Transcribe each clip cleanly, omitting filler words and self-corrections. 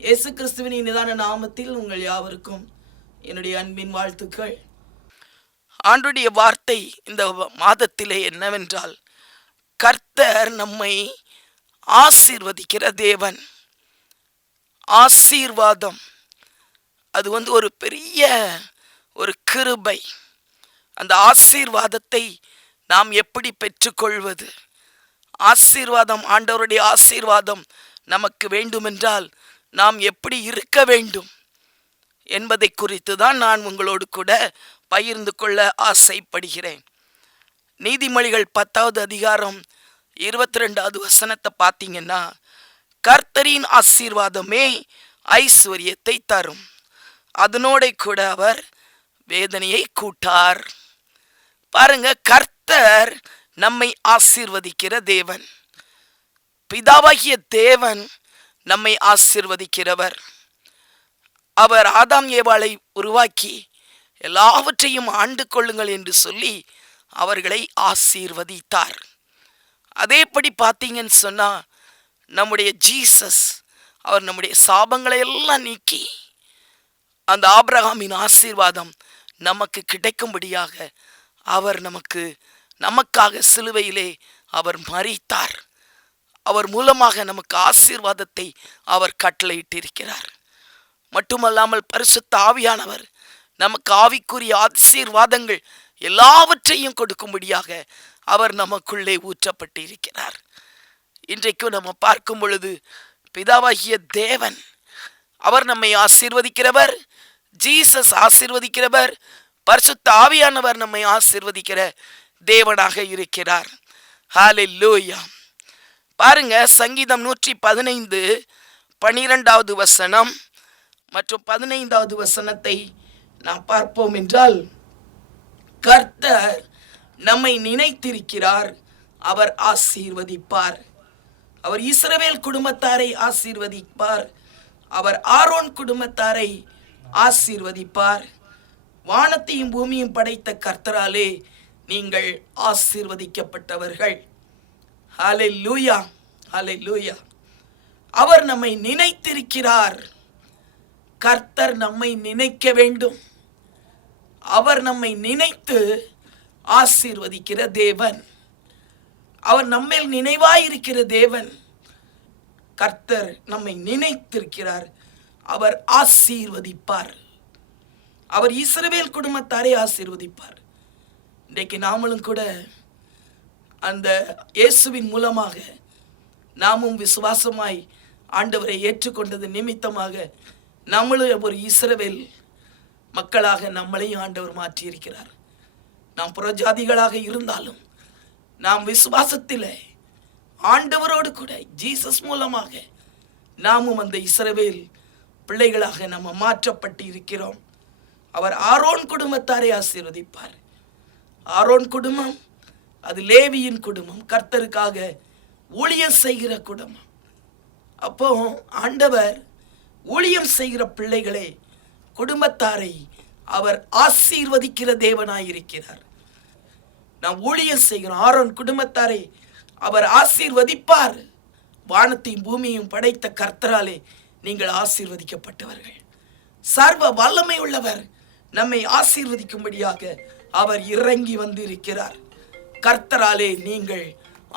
இயேசு கிறிஸ்துவின் நிதான நாமத்தில் உங்கள் யாவருக்கும் என்னுடைய அன்பின் வாழ்த்துக்கள். ஆண்டுடைய வார்த்தை இந்த மாதத்திலே என்னவென்றால், கர்த்தர் நம்மை ஆசீர்வதிக்கிற தேவன். ஆசீர்வாதம் அது ஒரு பெரிய ஒரு கிருபை. அந்த ஆசீர்வாதத்தை நாம் எப்படி பெற்றுக்கொள்வது? ஆசீர்வாதம், ஆண்டவருடைய ஆசீர்வாதம் நமக்கு வேண்டுமென்றால் நாம் எப்படி இருக்க வேண்டும் என்பதை குறித்து தான் நான் உங்களோடு கூட பகிர்ந்து கொள்ள ஆசைப்படுகிறேன். நீதிமொழிகள் 10வது அதிகாரம் 22வது வசனத்தை பார்த்தீங்கன்னா, கர்த்தரின் ஆசீர்வாதமே ஐஸ்வர்யத்தை தரும், அதனோட கூட அவர் வேதனையை கூட்டார். பாருங்க, கர்த்தர் நம்மை ஆசீர்வதிக்கிற தேவன். பிதாவாகிய தேவன் நம்மை ஆசீர்வதிக்கிறவர். அவர் ஆதாம் ஏவாளை உருவாக்கி எல்லாவற்றையும் ஆண்டு கொள்ளுங்கள் என்று சொல்லி அவர்களை ஆசீர்வதித்தார். அதேபடி பார்த்தீங்கன்னு சொன்னா, நம்முடைய ஜீசஸ் அவர் நம்முடைய சாபங்களை எல்லாம் நீக்கி அந்த ஆபிரகாமின் ஆசீர்வாதம் நமக்கு கிடைக்கும்படியாக அவர் நமக்காக சிலுவையிலே அவர் மரித்தார். அவர் மூலமாக நமக்கு ஆசீர்வாதத்தை அவர் கட்டளையிட்டிருக்கிறார். மட்டுமல்லாமல் பரிசுத்த ஆவியானவர் நமக்கு ஆவிக்குரிய ஆசீர்வாதங்கள் எல்லாவற்றையும் கொடுக்கும்படியாக அவர் நமக்குள்ளே ஊற்றப்பட்டிருக்கிறார். இன்றைக்கு நம்ம பார்க்கும் பொழுது, பிதாவாகிய தேவன் அவர் நம்மை ஆசீர்வதிக்கிறவர், ஜீசஸ் ஆசீர்வதிக்கிறவர், பரிசுத்த ஆவியானவர் நம்மை ஆசீர்வதிக்கிற தேவனாக இருக்கிறார். ஹல்லேலூயா. பாருங்க, சங்கீதம் 115 12வது வசனம் மற்றும் 15வது வசனத்தை நாம் பார்ப்போம் என்றால், கர்த்தர் நம்மை நினைத்திருக்கிறார், அவர் ஆசீர்வதிப்பார். அவர் இஸ்ரவேல் குடும்பத்தாரை ஆசீர்வதிப்பார். அவர் ஆரோன் குடும்பத்தாரை ஆசீர்வதிப்பார். வானத்தையும் பூமியும் படைத்த கர்த்தராலே நீங்கள் ஆசீர்வதிக்கப்பட்டவர்கள். ஹல்லேலூயா, ஹல்லேலூயா. அவர் நம்மை நினைத்திருக்கிறார். கர்த்தர் நம்மை நினைக்க வேண்டும். அவர் நம்மை நினைத்து ஆசீர்வதிக்கிற தேவன். அவர் நம்மேல் நினைவாயிருக்கிற தேவன். கர்த்தர் நம்மை நினைத்திருக்கிறார், அவர் ஆசீர்வதிப்பார். அவர் இஸ்ரவேல் குடும்பத்தாரை ஆசீர்வதிப்பார். இன்றைக்கு நாமளும் கூட அந்த இயேசுவின் மூலமாக நாமும் விசுவாசமாய் ஆண்டவரை ஏற்றுக்கொண்டது நிமித்தமாக நம்மளும் ஒரு இஸ்ரவேல் மக்களாக நம்மளையும் ஆண்டவர் மாற்றியிருக்கிறார். நாம் புறஜாதிகளாக இருந்தாலும் நாம் விசுவாசத்தில் ஆண்டவரோடு கூட ஜீசஸ் மூலமாக நாமும் அந்த இஸ்ரவேல் பிள்ளைகளாக நம்ம மாற்றப்பட்டு இருக்கிறோம். அவர் ஆரோன் குடும்பத்தாரை ஆசீர்வதிப்பார். ஆரோன் குடும்பம் அது லேவியின் குடும்பம், கர்த்தருக்காக ஊழியம் செய்கிற குடும்பம். அப்போ ஆண்டவர் ஊழியம் செய்கிற பிள்ளைகளை, குடும்பத்தாரை அவர் ஆசீர்வதிக்கிற தேவனாயிருக்கிறார். நாம் ஊழியம் செய்கிறோம், ஆரோன் குடும்பத்தாரை அவர் ஆசீர்வதிப்பார். வானத்தையும் பூமியையும் படைத்த கர்த்தராலே நீங்கள் ஆசீர்வதிக்கப்பட்டவர்கள். சர்வ வல்லமை உள்ளவர் நம்மை ஆசீர்வதிக்கும்படியாக அவர் இறங்கி வந்து இருக்கிறார். கர்த்தராலே நீங்கள்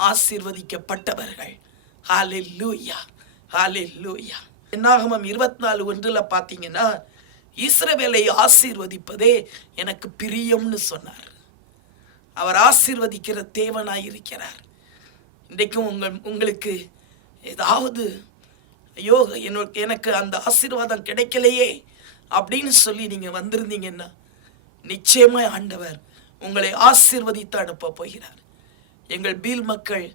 ஆசீர்வதிக்கப்பட்டவர்கள். ஹல்லேலூயா, ஹல்லேலூயா. என்னாகமம் 24:1 பார்த்தீங்கன்னா, இஸ்ரவேலை ஆசீர்வதிப்பதே எனக்கு பிரியம்னு சொன்னார். அவர் ஆசீர்வதிக்கிற தேவனாயிருக்கிறார். இன்றைக்கும் உங்களுக்கு ஏதாவது ஐயோ எனக்கு அந்த ஆசீர்வாதம் கிடைக்கலையே அப்படின்னு சொல்லி நீங்கள் வந்திருந்தீங்கன்னா, நிச்சயமாக ஆண்டவர் உங்களை ஆசீர்வதித்து அனுப்ப போகிறார். எங்கள் பீல் மக்கள்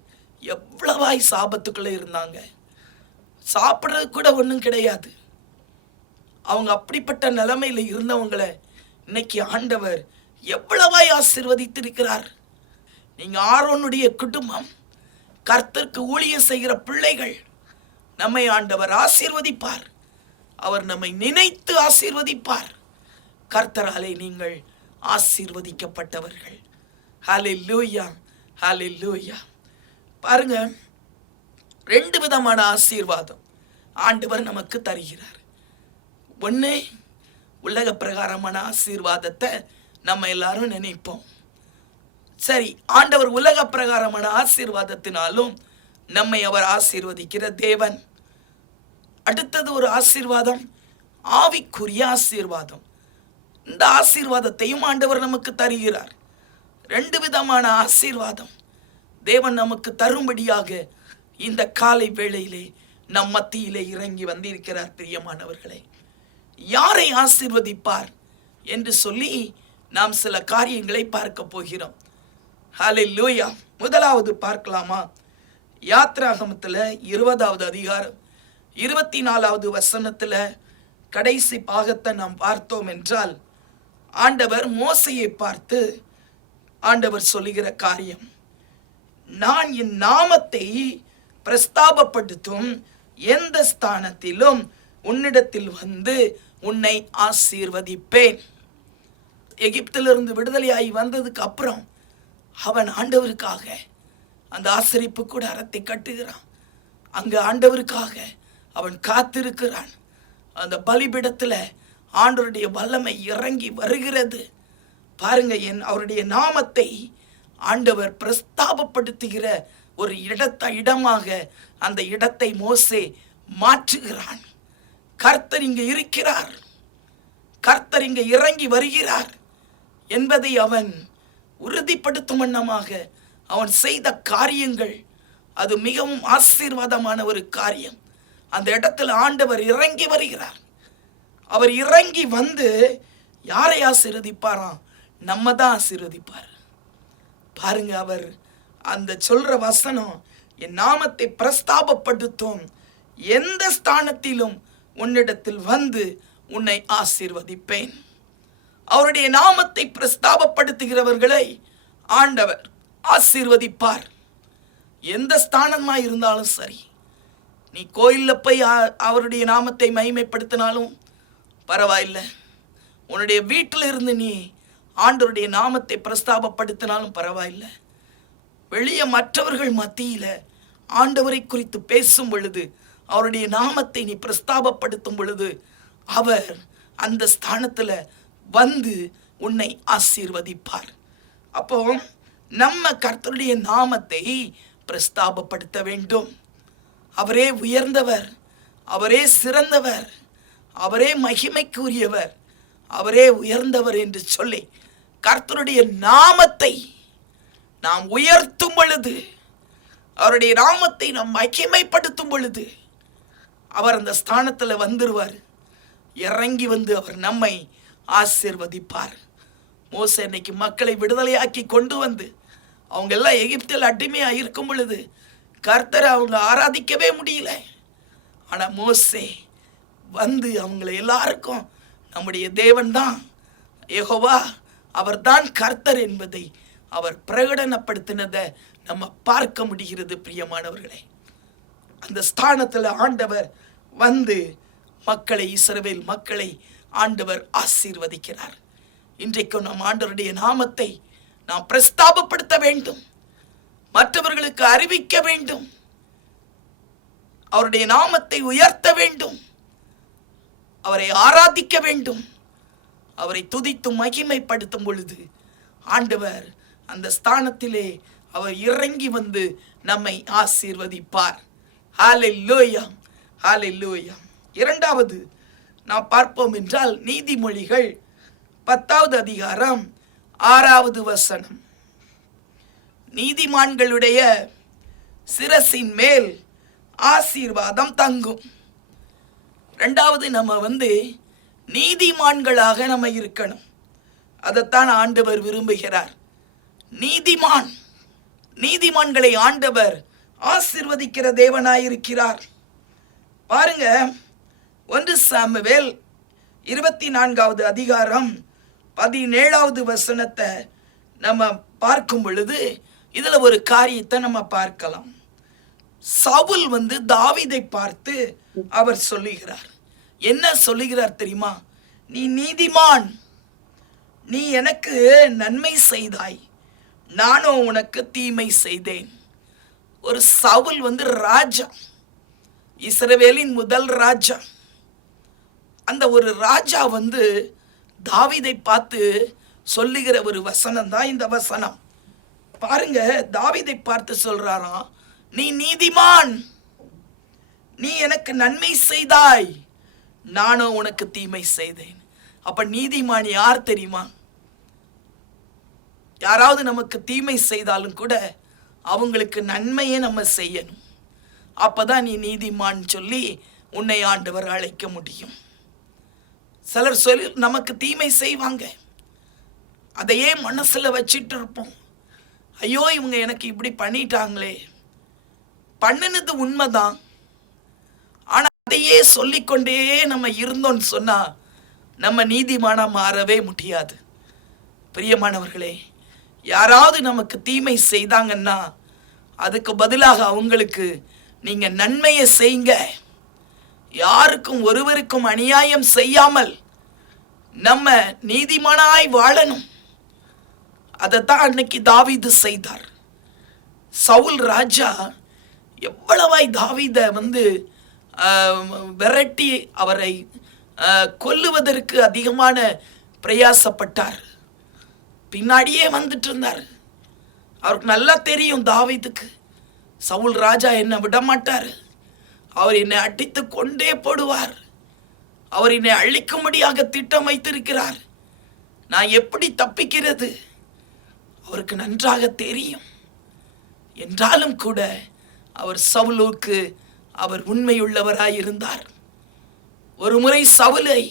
எவ்வளவாய் சாபத்துக்குள்ளே இருந்தாங்க. சாப்பிட்றது கூட ஒன்றும் கிடையாது. அவங்க அப்படிப்பட்ட நிலைமையில் இருந்தவங்களை இன்னைக்கு ஆண்டவர் எவ்வளவாய் ஆசீர்வதித்திருக்கிறார். நீங்கள் ஆரோனுடைய குடும்பம், கர்த்தருக்கு ஊழியம் செய்கிற பிள்ளைகள், நம்மை ஆண்டவர் ஆசீர்வதிப்பார். அவர் நம்மை நினைத்து ஆசீர்வதிப்பார். கர்த்தராலே நீங்கள் ஆசீர்வதிக்கப்பட்டவர்கள். ஹல்லேலூயா, ஹல்லேலூயா. பாருங்க, 2 விதமான ஆசீர்வாதம். ஆண்டவர் நமக்கு தருகிறார். ஒன்று, உலக பிரகாரமான ஆசீர்வாதத்தை நம்ம எல்லாரும் நினைப்போம். சரி, ஆண்டவர் உலக பிரகாரமான ஆசீர்வாதத்தினாலும் நம்மை அவர் ஆசீர்வதிக்கிற தேவன். அடுத்தது ஒரு ஆசீர்வாதம், ஆவிக்குரிய ஆசீர்வாதம். இந்த ஆசீர்வாதத்தையும் ஆண்டவர் நமக்கு தருகிறார். 2 விதமான ஆசீர்வாதம் தேவன் நமக்கு தரும்படியாக இந்த காலை வேளையிலே நம் மத்தியிலே இறங்கி வந்திருக்கிறார். பிரியமானவர்களே, யாரை ஆசீர்வதிப்பார் என்று சொல்லி நாம் சில காரியங்களை பார்க்க போகிறோம். ஹல்லேலூயா. முதலாவது பார்க்கலாமா? யாத்ராகமத்தில் 20வது அதிகாரம் 24வது வசனத்தில் கடைசி பாகத்தை நாம் பார்த்தோம் என்றால், ஆண்டவர் மோசையை பார்த்து ஆண்டவர் சொல்லுகிற காரியம், நான் என் நாமத்தை பிரஸ்தாபப்படுத்தும் எந்த ஸ்தானத்திலும் உன்னிடத்தில் வந்து உன்னை ஆசீர்வதிப்பேன். எகிப்திலிருந்து விடுதலையாகி வந்ததுக்கு அப்புறம் அவன் ஆண்டவருக்காக அந்த ஆசரிப்பு கூடாரத்தை கட்டுகிறான். அங்கு ஆண்டவருக்காக அவன் காத்திருக்கிறான். அந்த பலிபீடத்தில் ஆண்டவருடைய வல்லமை இறங்கி வருகிறது. பாருங்க, அவருடைய நாமத்தை ஆண்டவர் பிரஸ்தாபப்படுத்துகிற ஒரு இடமாக அந்த இடத்தை மோசே மாற்றுகிறான். கர்த்தர் இங்கு இருக்கிறார், கர்த்தர் இங்கு இறங்கி வருகிறார் என்பதை அவன் உறுதிப்படுத்தும் வண்ணமாக அவன் செய்த காரியங்கள் அது மிகவும் ஆசீர்வாதமான ஒரு காரியம். அந்த இடத்துல ஆண்டவர் இறங்கி வருகிறார். அவர் இறங்கி வந்து யாரை ஆசீர்வதிப்பாராம்? நம்ம தான் ஆசீர்வதிப்பார். பாருங்க, அவர் அந்த சொல்ற வசனம், என் நாமத்தை பிரஸ்தாபப்படுத்தும் எந்த ஸ்தானத்திலும் உன்னிடத்தில் வந்து உன்னை ஆசீர்வதிப்பேன். அவருடைய நாமத்தை பிரஸ்தாபப்படுத்துகிறவர்களை ஆண்டவர் ஆசீர்வதிப்பார். எந்த ஸ்தானமா இருந்தாலும் சரி, நீ கோயிலில் போய் அவருடைய நாமத்தை மகிமைப்படுத்தினாலும் பரவாயில்லை, உன்னுடைய வீட்டில் இருந்து நீ ஆண்டவருடைய நாமத்தை பிரஸ்தாபப்படுத்தினாலும் பரவாயில்லை, வெளியே மற்றவர்கள் மத்தியில் ஆண்டவரை குறித்து பேசும் பொழுது, அவருடைய நாமத்தை நீ பிரஸ்தாபப்படுத்தும் பொழுது, அவர் அந்த ஸ்தானத்தில் வந்து உன்னை ஆசீர்வதிப்பார். அப்போ நம்ம கர்த்தருடைய நாமத்தை பிரஸ்தாபப்படுத்த வேண்டும். அவரே உயர்ந்தவர், அவரே சிறந்தவர், அவரே மகிமைக்குரியவர், அவரே உயர்ந்தவர் என்று சொல்லி கர்த்தருடைய நாமத்தை நாம் உயர்த்தும் பொழுது, அவருடைய நாமத்தை நாம் மகிமைப்படுத்தும் பொழுது, அவர் அந்த ஸ்தானத்தில் வந்துருவார். இறங்கி வந்து அவர் நம்மை ஆசீர்வதிப்பார். மோசே இன்னைக்கு மக்களை விடுதலையாக்கி கொண்டு வந்து அவங்க எல்லாம் எகிப்தில் அடிமையாக இருக்கும் பொழுது கர்த்தரை அவங்க ஆராதிக்கவே முடியல. ஆனால் மோசே வந்து அவங்களை எல்லாருக்கும் நம்முடைய தேவன் தான் யெகோவா, அவர் தான் கர்த்தர் என்பதை அவர் பிரகடனப்படுத்தினதை நம்ம பார்க்க முடிகிறது. பிரியமானவர்களே, அந்த ஸ்தானத்தில் ஆண்டவர் வந்து மக்களை, இஸ்ரவேல் மக்களை ஆண்டவர் ஆசீர்வதிக்கிறார். இன்றைக்கும் நம் ஆண்டவருடைய நாமத்தை நாம் பிரஸ்தாபப்படுத்த வேண்டும், மற்றவர்களுக்கு அறிவிக்க வேண்டும், அவருடைய நாமத்தை உயர்த்த வேண்டும், அவரை ஆராதிக்க வேண்டும். அவரை துதித்து மகிமைப்படுத்தும் பொழுது ஆண்டவர் அந்த ஸ்தானத்திலே அவர் இறங்கி வந்து நம்மை ஆசீர்வதிப்பார். ஹல்லேலூயா, ஹல்லேலூயா. இரண்டாவது நாம் பார்ப்போம் என்றால், நீதிமொழிகள் 10வது அதிகாரம் 6வது வசனம். நீதிமான்களுடைய சிரசின் மேல் ஆசீர்வாதம் தங்கும். ரெண்டாவது, நம்ம நீதிமான்களாக நம்ம இருக்கணும். அதைத்தான் ஆண்டவர் விரும்புகிறார். நீதிமான்களை ஆண்டவர் ஆசீர்வதிக்கிற தேவனாயிருக்கிறார். பாருங்க, 1 சாமுவேல் 24வது அதிகாரம் 17வது வசனத்தை நம்ம பார்க்கும் பொழுது இதுல ஒரு காரியத்தை நம்ம பார்க்கலாம். சவுல் தாவீதை பார்த்து அவர் சொல்லுகிறார். என்ன சொல்லுகிறார் தெரியுமா? நீ நீதிமான், நீ எனக்கு நன்மை செய்தாய், நானும் உனக்கு தீமை செய்தேன். ஒரு சவுல் ராஜா, இஸ்ரவேலின் முதல் ராஜா. அந்த ஒரு ராஜா தாவீதை பார்த்து சொல்லுகிற ஒரு வசனம் தான் இந்த வசனம். பாருங்க, தாவீதை பார்த்து சொல்றாராம், நீ நீதிமான், நீ எனக்கு நன்மை செய்தாய், நானும் உனக்கு தீமை செய்தேன். அப்ப நீதிமான் யார் தெரியுமா? யாராவது நமக்கு தீமை செய்தாலும் கூட அவங்களுக்கு நன்மையை நம்ம செய்யணும். அப்பதான் நீ நீதிமான் சொல்லி உன்னை ஆண்டவர் அழைக்க முடியும். சிலர் சொல்லி நமக்கு தீமை செய்வாங்க, அதையே மனசுல வச்சிட்டு இருப்போம். ஐயோ, இவங்க எனக்கு இப்படி பண்ணிட்டாங்களே. பண்ணினது உண்மைதான், ஆனா அதையே சொல்லிக்கொண்டே நம்ம இருந்தோம்னு சொன்னா நம்ம நீதிமானா மாறவே முடியாது. பிரியமானவர்களே, யாராவது நமக்கு தீமை செய்தாங்கன்னா அதுக்கு பதிலாக அவங்களுக்கு நீங்க நன்மையை செய்யுங்க. யாருக்கும் ஒருவருக்கும் அநியாயம் செய்யாமல் நம்ம நீதிமானாய் வாழணும். அதைத்தான் அன்னைக்கு தாவீது செய்தார். சவுல் ராஜா எவ்வளவாய் தாவீதை விரட்டி அவரை கொல்லுவதற்கு அதிகமான பிரயாசப்பட்டார். பின்னாடியே வந்துட்டு இருந்தார். அவருக்கு நல்லா தெரியும் தாவீதுக்கு, சவுல் ராஜா என்னை விட மாட்டார், அவர் என்னை அடித்து கொண்டே போடுவார், அவர் என்னை அழிக்கும்படியாக திட்டம் வைத்திருக்கிறார், நான் எப்படி தப்பிக்கிறது அவருக்கு நன்றாக தெரியும். என்றாலும் கூட அவர் சவுலுக்கு அவர் உண்மையுள்ளவராய் இருந்தார். ஒரு முறை சவுலை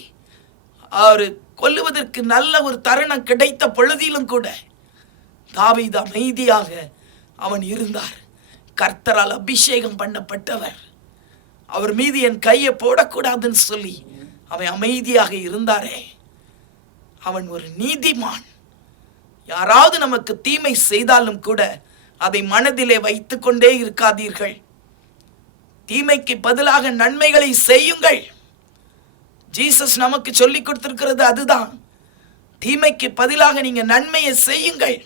அவர் கொல்லுவதற்கு நல்ல ஒரு தருணம் கிடைத்த பொழுதிலும் கூட தாவீது அமைதியாக அவன் இருந்தார். கர்த்தரால் அபிஷேகம் பண்ணப்பட்டவர், அவர் மீது என் கையை போடக்கூடாதுன்னு சொல்லி அவன் அமைதியாக இருந்தாரே, அவன் ஒரு நீதிமான். யாராவது நமக்கு தீமை செய்தாலும் கூட அதை மனதிலே வைத்து கொண்டே இருக்காதீர்கள். தீமைக்கு பதிலாக நன்மைகளை செய்யுங்கள். ஜீசஸ் நமக்கு சொல்லி கொடுத்திருக்கிறது அதுதான். தீமைக்கு பதிலாக நீங்க நன்மையை செய்யுங்கள்.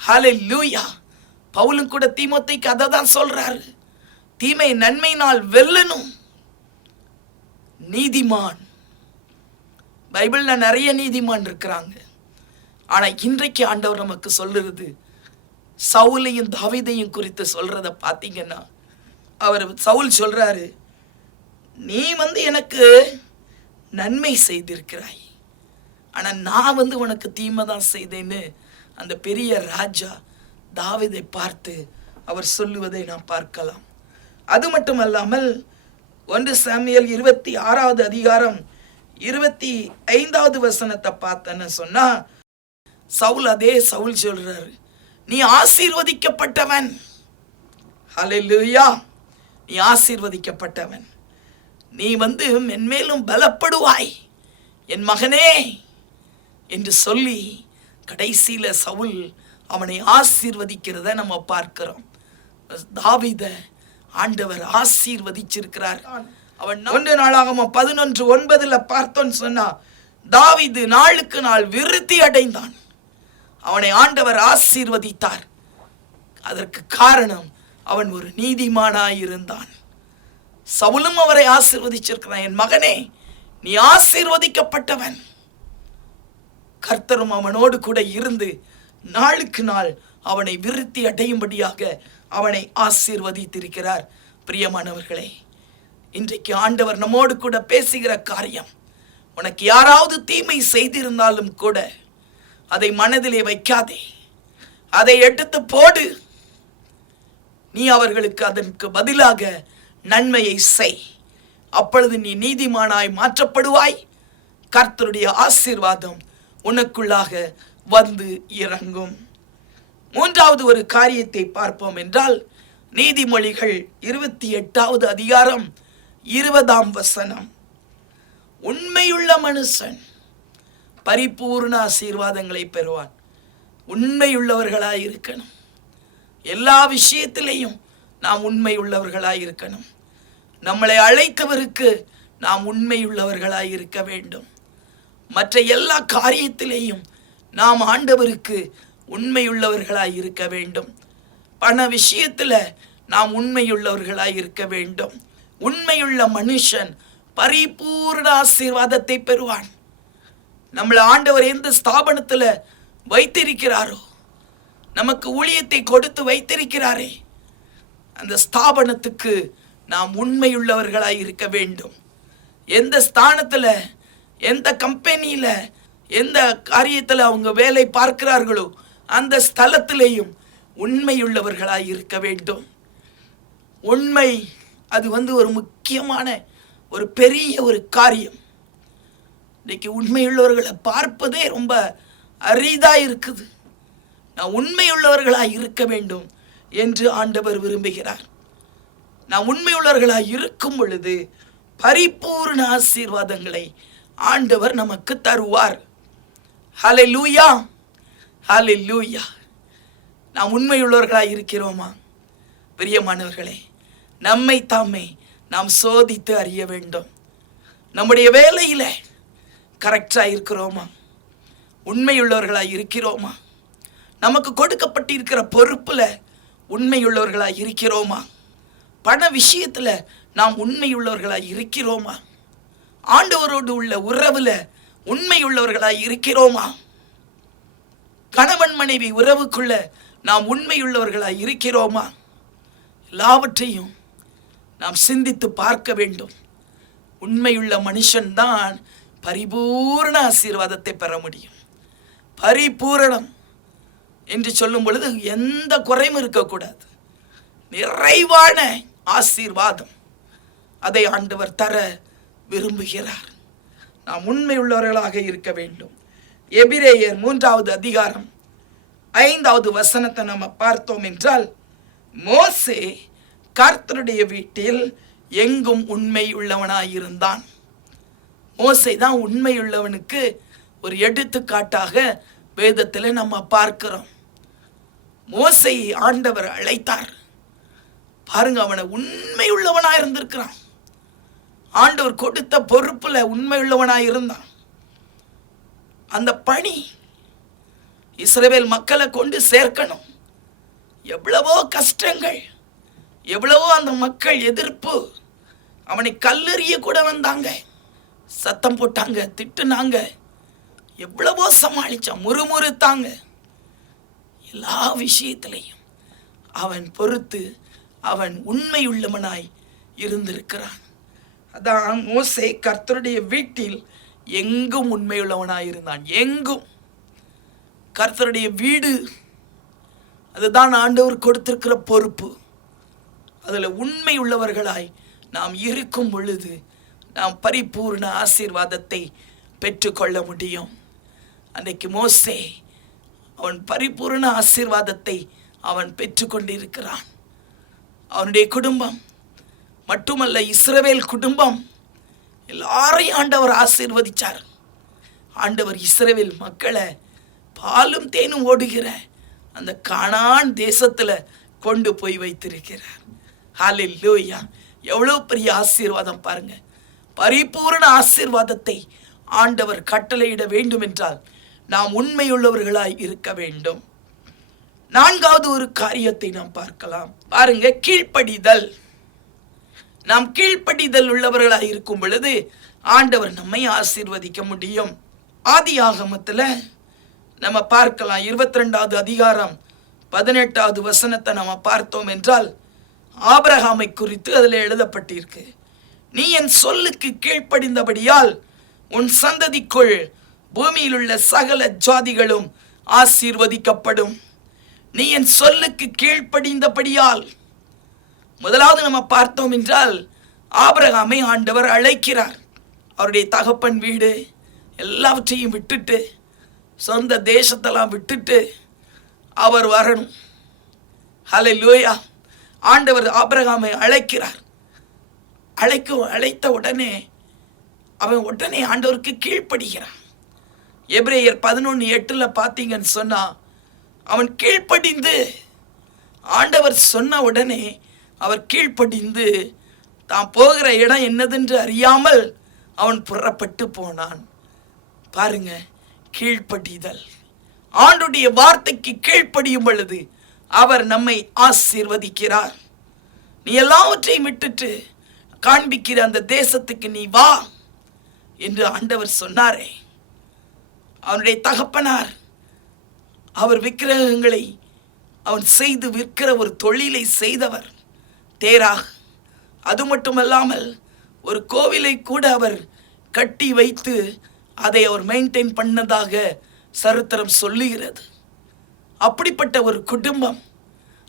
ஹல்லேலூயா. பவுலும் கூட தீமோத்தேயுக்கு அதை தான் சொல்றாரு, தீமை நன்மையினால் வெல்லணும். நீதிமான், பைபிள்ல நிறைய நீதிமான் இருக்கிறாங்க. ஆனா இன்றைக்கு ஆண்டவர் நமக்கு சொல்லுறது, சவுலையும் தாவீதையும் குறித்து சொல்றத பார்த்தீங்கன்னா, சவுல் சொல்றாரு, நீ எனக்கு நன்மை செய்திருக்கிறாய், ஆனா நான் உனக்கு தீமை தான் செய்தேன்னு அந்த பெரிய ராஜா தாவீதை பார்த்து அவர் சொல்லுவதை நாம் பார்க்கலாம். அது மட்டுமல்லாமல் 1 சாமுவேல் 26வது அதிகாரம் 25வது வசனத்தை பார்த்தேன்னு சொன்னா, அதே சவுல் சொல்றாரு, நீ ஆசீர்வதிக்கப்பட்டவன். ஹல்லேலூயா. நீ ஆசீர்வதிக்கப்பட்டவன், நீ மென்மேலும் பலப்படுவாய் என் மகனே என்று சொல்லி கடைசியில சவுல் அவனை ஆசீர்வதிக்கிறத நம்ம பார்க்கிறோம். தாவீதை ஆண்டவர் ஆசீர்வதிச்சிருக்கிறார். அவன் 1 நாளாகமம் 11:9 பார்த்தோன்னு சொன்னா, தாவீது நாளுக்கு நாள் விருத்தி அடைந்தான், அவனை ஆண்டவர் ஆசீர்வதித்தார். அதற்கு காரணம் அவன் ஒரு நீதிமானாய் இருந்தான். சவுலும் அவரை ஆசீர்வதிச்சிருக்கிறான், என் மகனே நீ ஆசீர்வதிக்கப்பட்டவன். கர்த்தரும் அவனோடு கூட இருந்து நாளுக்கு நாள் அவனை விருத்தி அடையும்படியாக அவனை ஆசீர்வதித்திருக்கிறார். பிரியமானவர்களே, இன்றைக்கு ஆண்டவர் நம்மோடு கூட பேசுகிற காரியம், உனக்கு யாராவது தீமை செய்திருந்தாலும் கூட அதை மனதிலே வைக்காதே, அதை எடுத்து போடு. நீ அவர்களுக்கு அதற்கு பதிலாக நன்மையை செய். அப்பொழுது நீ நீதிமானாய் மாற்றப்படுவாய். கர்த்தருடைய ஆசீர்வாதம் உனக்குள்ளாக இறங்கும். 3வது ஒரு காரியத்தை பார்ப்போம் என்றால், நீதிமொழிகள் 28வது அதிகாரம் 20ஆம் வசனம். உண்மையுள்ள மனுஷன் பரிபூர்ண ஆசீர்வாதங்களை பெறுவான். உண்மையுள்ளவர்களாய் இருக்கணும். எல்லா விஷயத்திலையும் நாம் உண்மையுள்ளவர்களாய் இருக்கணும். நம்மளை அழைத்தவருக்கு நாம் உண்மையுள்ளவர்களாய் இருக்க வேண்டும். மற்ற எல்லா காரியத்திலேயும் நாம் ஆண்டவருக்கு உண்மையுள்ளவர்களாய் இருக்க வேண்டும். பண விஷயத்தில் நாம் உண்மையுள்ளவர்களாய் இருக்க வேண்டும். உண்மையுள்ள மனுஷன் பரிபூர்ண ஆசீர்வாதத்தை பெறுவான். நம்மளை ஆண்டவர் எந்த ஸ்தாபனத்தில் வைத்திருக்கிறாரோ, நமக்கு ஊழியத்தை கொடுத்து வைத்திருக்கிறாரே, அந்த ஸ்தாபனத்துக்கு நாம் உண்மையுள்ளவர்களாய் இருக்க வேண்டும். எந்த ஸ்தானத்தில், எந்த கம்பெனியில், எந்த காரியத்தில் அவங்க வேலை பார்க்கிறார்களோ அந்த ஸ்தலத்திலேயும் உண்மையுள்ளவர்களாய் இருக்க வேண்டும். உண்மை அது ஒரு முக்கியமான ஒரு பெரிய ஒரு காரியம். இன்னைக்கு உண்மையுள்ளவர்களை பார்ப்பதே ரொம்ப அரிதாக இருக்குது. நான் உண்மையுள்ளவர்களாய் இருக்க வேண்டும் என்று ஆண்டவர் விரும்புகிறார். நான் உண்மையுள்ளவர்களாய் இருக்கும் பொழுது பரிபூர்ண ஆசீர்வாதங்களை ஆண்டவர் நமக்கு தருவார். ஹல்லேலூயா, ஹல்லேலூயா. நாம் உண்மையுள்ளவர்களாய் இருக்கிறோமா? பிரியமானவர்களே, நம்மை தாமே நாம் சோதித்து அறிய வேண்டும். நம்முடைய வேலையில் கரெக்டாக இருக்கிறோமா? உண்மையுள்ளவர்களாய் இருக்கிறோமா? நமக்கு கொடுக்கப்பட்டிருக்கிற பொறுப்பில் உண்மையுள்ளவர்களாய் இருக்கிறோமா? பண விஷயத்தில் நாம் உண்மையுள்ளவர்களாய் இருக்கிறோமா? ஆண்டவரோடு உள்ள உறவில் உண்மையுள்ளவர்களாய் இருக்கிறோமா? கணவன் மனைவி உறவுக்குள்ள நாம் உண்மையுள்ளவர்களாய் இருக்கிறோமா? எல்லாவற்றையும் நாம் சிந்தித்து பார்க்க வேண்டும். உண்மையுள்ள மனுஷன்தான் பரிபூர்ண ஆசீர்வாதத்தை பெற முடியும். பரிபூரணம் என்று சொல்லும் பொழுது எந்த குறையும் இருக்கக்கூடாது. நிறைவான ஆசீர்வாதம் அதை ஆண்டவர் தர விரும்புகிறார். நாம் உண்மையுள்ளவர்களாக இருக்க வேண்டும். எபிரேயர் 3வது அதிகாரம் 5வது வசனத்தை நம்ம பார்த்தோம் என்றால், மோசே கர்த்தருடைய வீட்டில் எங்கும் உண்மை உள்ளவனாயிருந்தான். மோசே தான் உண்மையுள்ளவனுக்கு ஒரு எடுத்துக்காட்டாக வேதத்தில் நம்ம பார்க்கிறோம். மோசேயை ஆண்டவர் அழைத்தார். பாருங்க, அவனை உண்மையுள்ளவனாக இருந்திருக்கிறான். ஆண்டவர் கொடுத்த பொறுப்புல உண்மையுள்ளவனாக இருந்தான். அந்த பணி இஸ்ரவேல் மக்களை கொண்டு சேர்க்கணும். எவ்வளவோ கஷ்டங்கள், எவ்வளவோ அந்த மக்கள் எதிர்ப்பு. அவனை கல்லெறிய கூட வந்தாங்க, சத்தம் போட்டாங்க, திட்டுனாங்க, எவ்வளவோ சமாளிச்சான், முறுமுறுத்தாங்க. எல்லா விஷயத்திலையும் அவன் பொறுத்து அவன் உண்மையுள்ளவனாய் இருந்திருக்கிறான். அதான் மோசே கர்த்தருடைய வீட்டில் எங்கும் உண்மையுள்ளவனாய் இருந்தான். எங்கும் கர்த்தருடைய வீடு, அதுதான் ஆண்டவர் கொடுத்திருக்கிற பொறுப்பு. அதில் உண்மை உள்ளவர்களாய் நாம் இருக்கும் பொழுது நாம் பரிபூர்ண ஆசீர்வாதத்தை பெற்றுக்கொள்ள முடியும். அன்றைக்கு மோசே அவன் பரிபூர்ண ஆசீர்வாதத்தை அவன் பெற்றுக்கொண்டிருக்கிறான். அவனுடைய குடும்பம் மட்டுமல்ல, இஸ்ரவேல் குடும்பம் எல்லாரையும் ஆண்டவர் ஆசீர்வதிச்சார். ஆண்டவர் இஸ்ரவேல் மக்களை பாலும் தேனும் ஓடுகிற அந்த கானான் தேசத்தில் கொண்டு போய் வைத்திருக்கிறார். ஹல்லேலூயா! எவ்வளோ பெரிய ஆசீர்வாதம் பாருங்க. பரிபூர்ண ஆசீர்வாதத்தை ஆண்டவர் கட்டளையிட வேண்டும் என்றால் நாம் உண்மையுள்ளவர்களாய் இருக்க வேண்டும். 4வது ஒரு காரியத்தை நாம் பார்க்கலாம். பாருங்க, கீழ்ப்படிதல். நாம் கீழ்ப்படிதல் உள்ளவர்களாய் இருக்கும் பொழுது ஆண்டவர் நம்மை ஆசீர்வதிக்க முடியும். ஆதியாகமத்தில் நம்ம பார்க்கலாம். 22வது அதிகாரம் 18வது வசனத்தை நம்ம பார்த்தோம் என்றால், ஆபிரகாமை குறித்து அதில் எழுதப்பட்டிருக்கு. நீ என் சொல்லுக்கு கீழ்ப்படிந்தபடியால் உன் சந்ததிக்குள் பூமியில் உள்ள சகல ஜாதிகளும் ஆசீர்வதிக்கப்படும். நீ என் சொல்லுக்கு கீழ்ப்படிந்தபடியால். முதலாவது நம்ம பார்த்தோம் என்றால், ஆபிரகாமை ஆண்டவர் அழைக்கிறார். அவருடைய தகப்பன் வீடு எல்லாவற்றையும் விட்டுட்டு, சொந்த தேசத்தெல்லாம் விட்டுட்டு அவர் வரணும். ஹல்லேலூயா! ஆண்டவர் ஆபிரகாமை அழைக்கிறார். அழைத்த உடனே அவன் உடனே ஆண்டவருக்கு கீழ்ப்படுகிறான். எபிரேயர் 11:8 பார்த்தீங்கன்னு சொன்னா, அவன் கீழ்ப்படிந்து, ஆண்டவர் சொன்ன உடனே அவர் கீழ்ப்படிந்து தான் போகிற இடம் என்னதென்று அறியாமல் அவன் புறப்பட்டு போனான். பாருங்க, கீழ்ப்படிதல். ஆண்டுடைய வார்த்தைக்கு கீழ்ப்படியும் பொழுது அவர் நம்மை ஆசீர்வதிக்கிறார். நீ எல்லாவற்றையும் விட்டுட்டு காண்பிக்கிற அந்த தேசத்துக்கு நீ வா என்று ஆண்டவர் சொன்னாரே. அவனுடைய தகப்பனார் அவர் விக்கிரகங்களை அவன் செய்து விற்கிற ஒரு தொழிலை செய்தவர் தேராக. அது மட்டுமல்லாமல் ஒரு கோவிலை கூட அவர் கட்டி வைத்து அதை அவர் மெயின்டைன் பண்ணதாக சரித்திரம் சொல்லுகிறது. அப்படிப்பட்ட ஒரு குடும்பம்,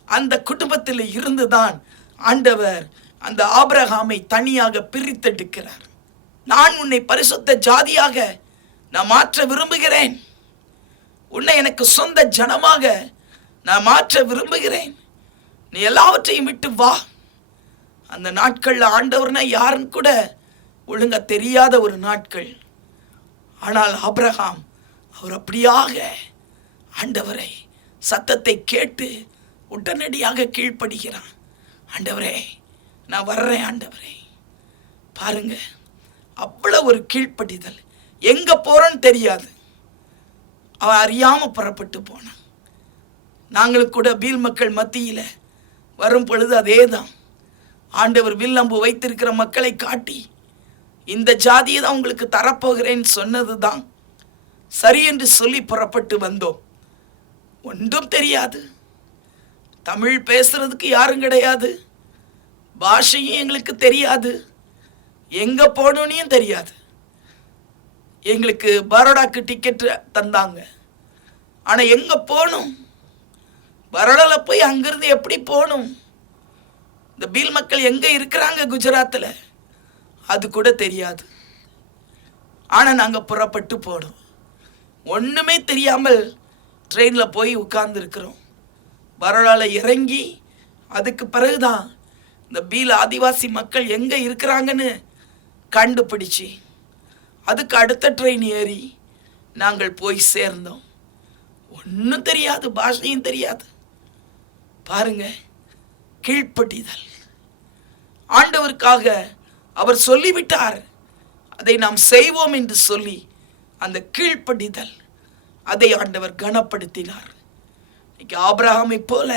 அந்த குடும்பத்தில் இருந்துதான் ஆண்டவர் அந்த ஆபிரகாமை தனியாக பிரித்தெடுக்கிறார். நான் உன்னை பரிசுத்த ஜாதியாக நான் மாற்ற விரும்புகிறேன், உன்னை எனக்கு சொந்த ஜனமாக நான் மாற்ற விரும்புகிறேன், நீ எல்லாவற்றையும் விட்டு வா. அந்த நாட்கள்ல ஆண்டவர்னா யாருன்னு கூட ஒழுங்கா தெரியாத ஒரு நாட்கள். ஆனால் ஆபிரகாம் அவர் அப்படியாக ஆண்டவரை சத்தத்தை கேட்டு உடனடியாக கீழ்ப்படுகிறான். ஆண்டவரே நான் வர்றேன் ஆண்டவரே. பாருங்க, அவ்வளவு ஒரு கீழ்ப்படிதல். எங்க போறோன்னு தெரியாது, அவன் அறியாம புறப்பட்டு போனான். நாங்களும் கூட பீல் மக்கள் மத்தியில வரும் பொழுது அதே தான். ஆண்டவர் வில்லம்பு வைத்திருக்கிற மக்களை காட்டி இந்த ஜாதியை தான் உங்களுக்கு தரப்போகிறேன்னு சொன்னது தான் சரி என்று சொல்லி புறப்பட்டு வந்தோம். ஒன்றும் தெரியாது, தமிழ் பேசுறதுக்கு யாரும் கிடையாது, பாஷையும் எங்களுக்கு தெரியாது, எங்க போகணும்னு தெரியாது. எங்களுக்கு பரோடாக்கு டிக்கெட் தந்தாங்க, ஆனா எங்க போகணும், பரோடால போய் அங்கிருந்து எப்படி போகணும், இந்த பீல் மக்கள் எங்க இருக்கிறாங்க குஜராத்தில் அது கூட தெரியாது. ஆனா நாங்க புறப்பட்டு போனோம். ஒண்ணுமே தெரியாமல் ட்ரெயின்ல போய் உட்கார்ந்து இருக்கிறோம். பரோடால இறங்கி அதுக்கு பிறகுதான் இந்த பீல் ஆதிவாசி மக்கள் எங்க இருக்கிறாங்கன்னு கண்டுபிடிச்சு அதுக்கு அடுத்த ட்ரெயின் ஏறி நாங்கள் போய் சேர்ந்தோம். ஒன்றும் தெரியாது, பாஷையும் தெரியாது. பாருங்க, கீழ்ப்படிதல். ஆண்டவருக்காக அவர் சொல்லிவிட்டார், அதை நாம் செய்வோம் என்று சொல்லி அந்த கீழ்ப்படிதல், அதை ஆண்டவர் கனப்படுத்தினார். இன்னைக்கு ஆபிரகாமை போல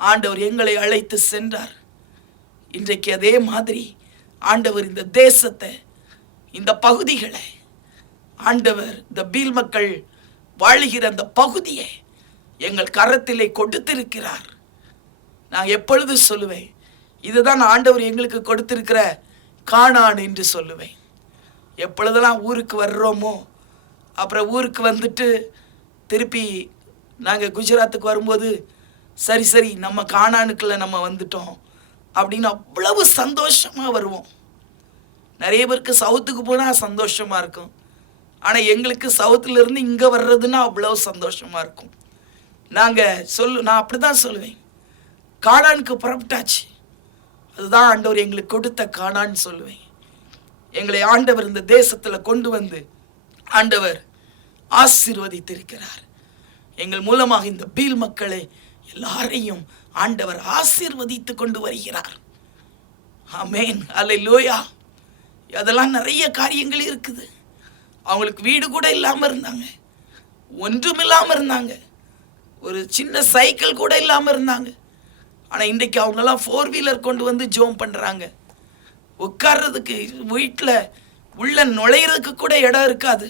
ஆண்டவர் எங்களை அழைத்து சென்றார். இன்றைக்கு அதே மாதிரி ஆண்டவர் இந்த தேசத்தை, இந்த பகுதிகளை, ஆண்டவர் இந்த பீல் மக்கள் வாழுகிற அந்த பகுதியை எங்கள் கரத்திலே கொடுத்திருக்கிறார். நான் எப்பொழுது சொல்லுவேன், இதுதான் ஆண்டவர் எங்களுக்கு கொடுத்திருக்கிற கானான் என்று சொல்லுவேன். எப்பொழுதெல்லாம் ஊருக்கு வர்றோமோ, அப்புறம் ஊருக்கு வந்துட்டு திருப்பி நாங்கள் குஜராத்துக்கு வரும்போது சரி சரி நம்ம கானானுக்குள்ள நம்ம வந்துட்டோம் அப்படின்னு அவ்வளவு சந்தோஷமாக வருவோம். நிறைய பேருக்கு சவுத்துக்கு போனால் சந்தோஷமாக இருக்கும், ஆனால் எங்களுக்கு சவுத்துலேருந்து இங்கே வர்றதுன்னா அவ்வளோ சந்தோஷமாக இருக்கும். நான் அப்படி தான் சொல்லுவேன், கானானுக்கு புறப்பட்டாச்சு, அதுதான் ஆண்டவர் எங்களுக்கு கொடுத்த கானான்னு சொல்லுவேன். எங்களை ஆண்டவர் இந்த தேசத்தில் கொண்டு வந்து ஆண்டவர் ஆசீர்வதித்திருக்கிறார். எங்கள் மூலமாக இந்த பீல் மக்களை எல்லாரையும் ஆண்டவர் ஆசீர்வதித்து கொண்டு வருகிறார். ஆமென், அல்லேலூயா. அதெல்லாம் நிறைய காரியங்கள் இருக்குது. அவங்களுக்கு வீடு கூட இல்லாமல் இருந்தாங்க, ஒன்றும் இல்லாமல் இருந்தாங்க, ஒரு சின்ன சைக்கிள் கூட இல்லாமல் இருந்தாங்க. ஆனால் இன்றைக்கு அவங்கெல்லாம் 4 வீலர் கொண்டு வந்து ஜோம் பண்ணுறாங்க. உட்கார்றதுக்கு வீட்டில் உள்ள நுழையிறதுக்கு கூட இடம் இருக்காது.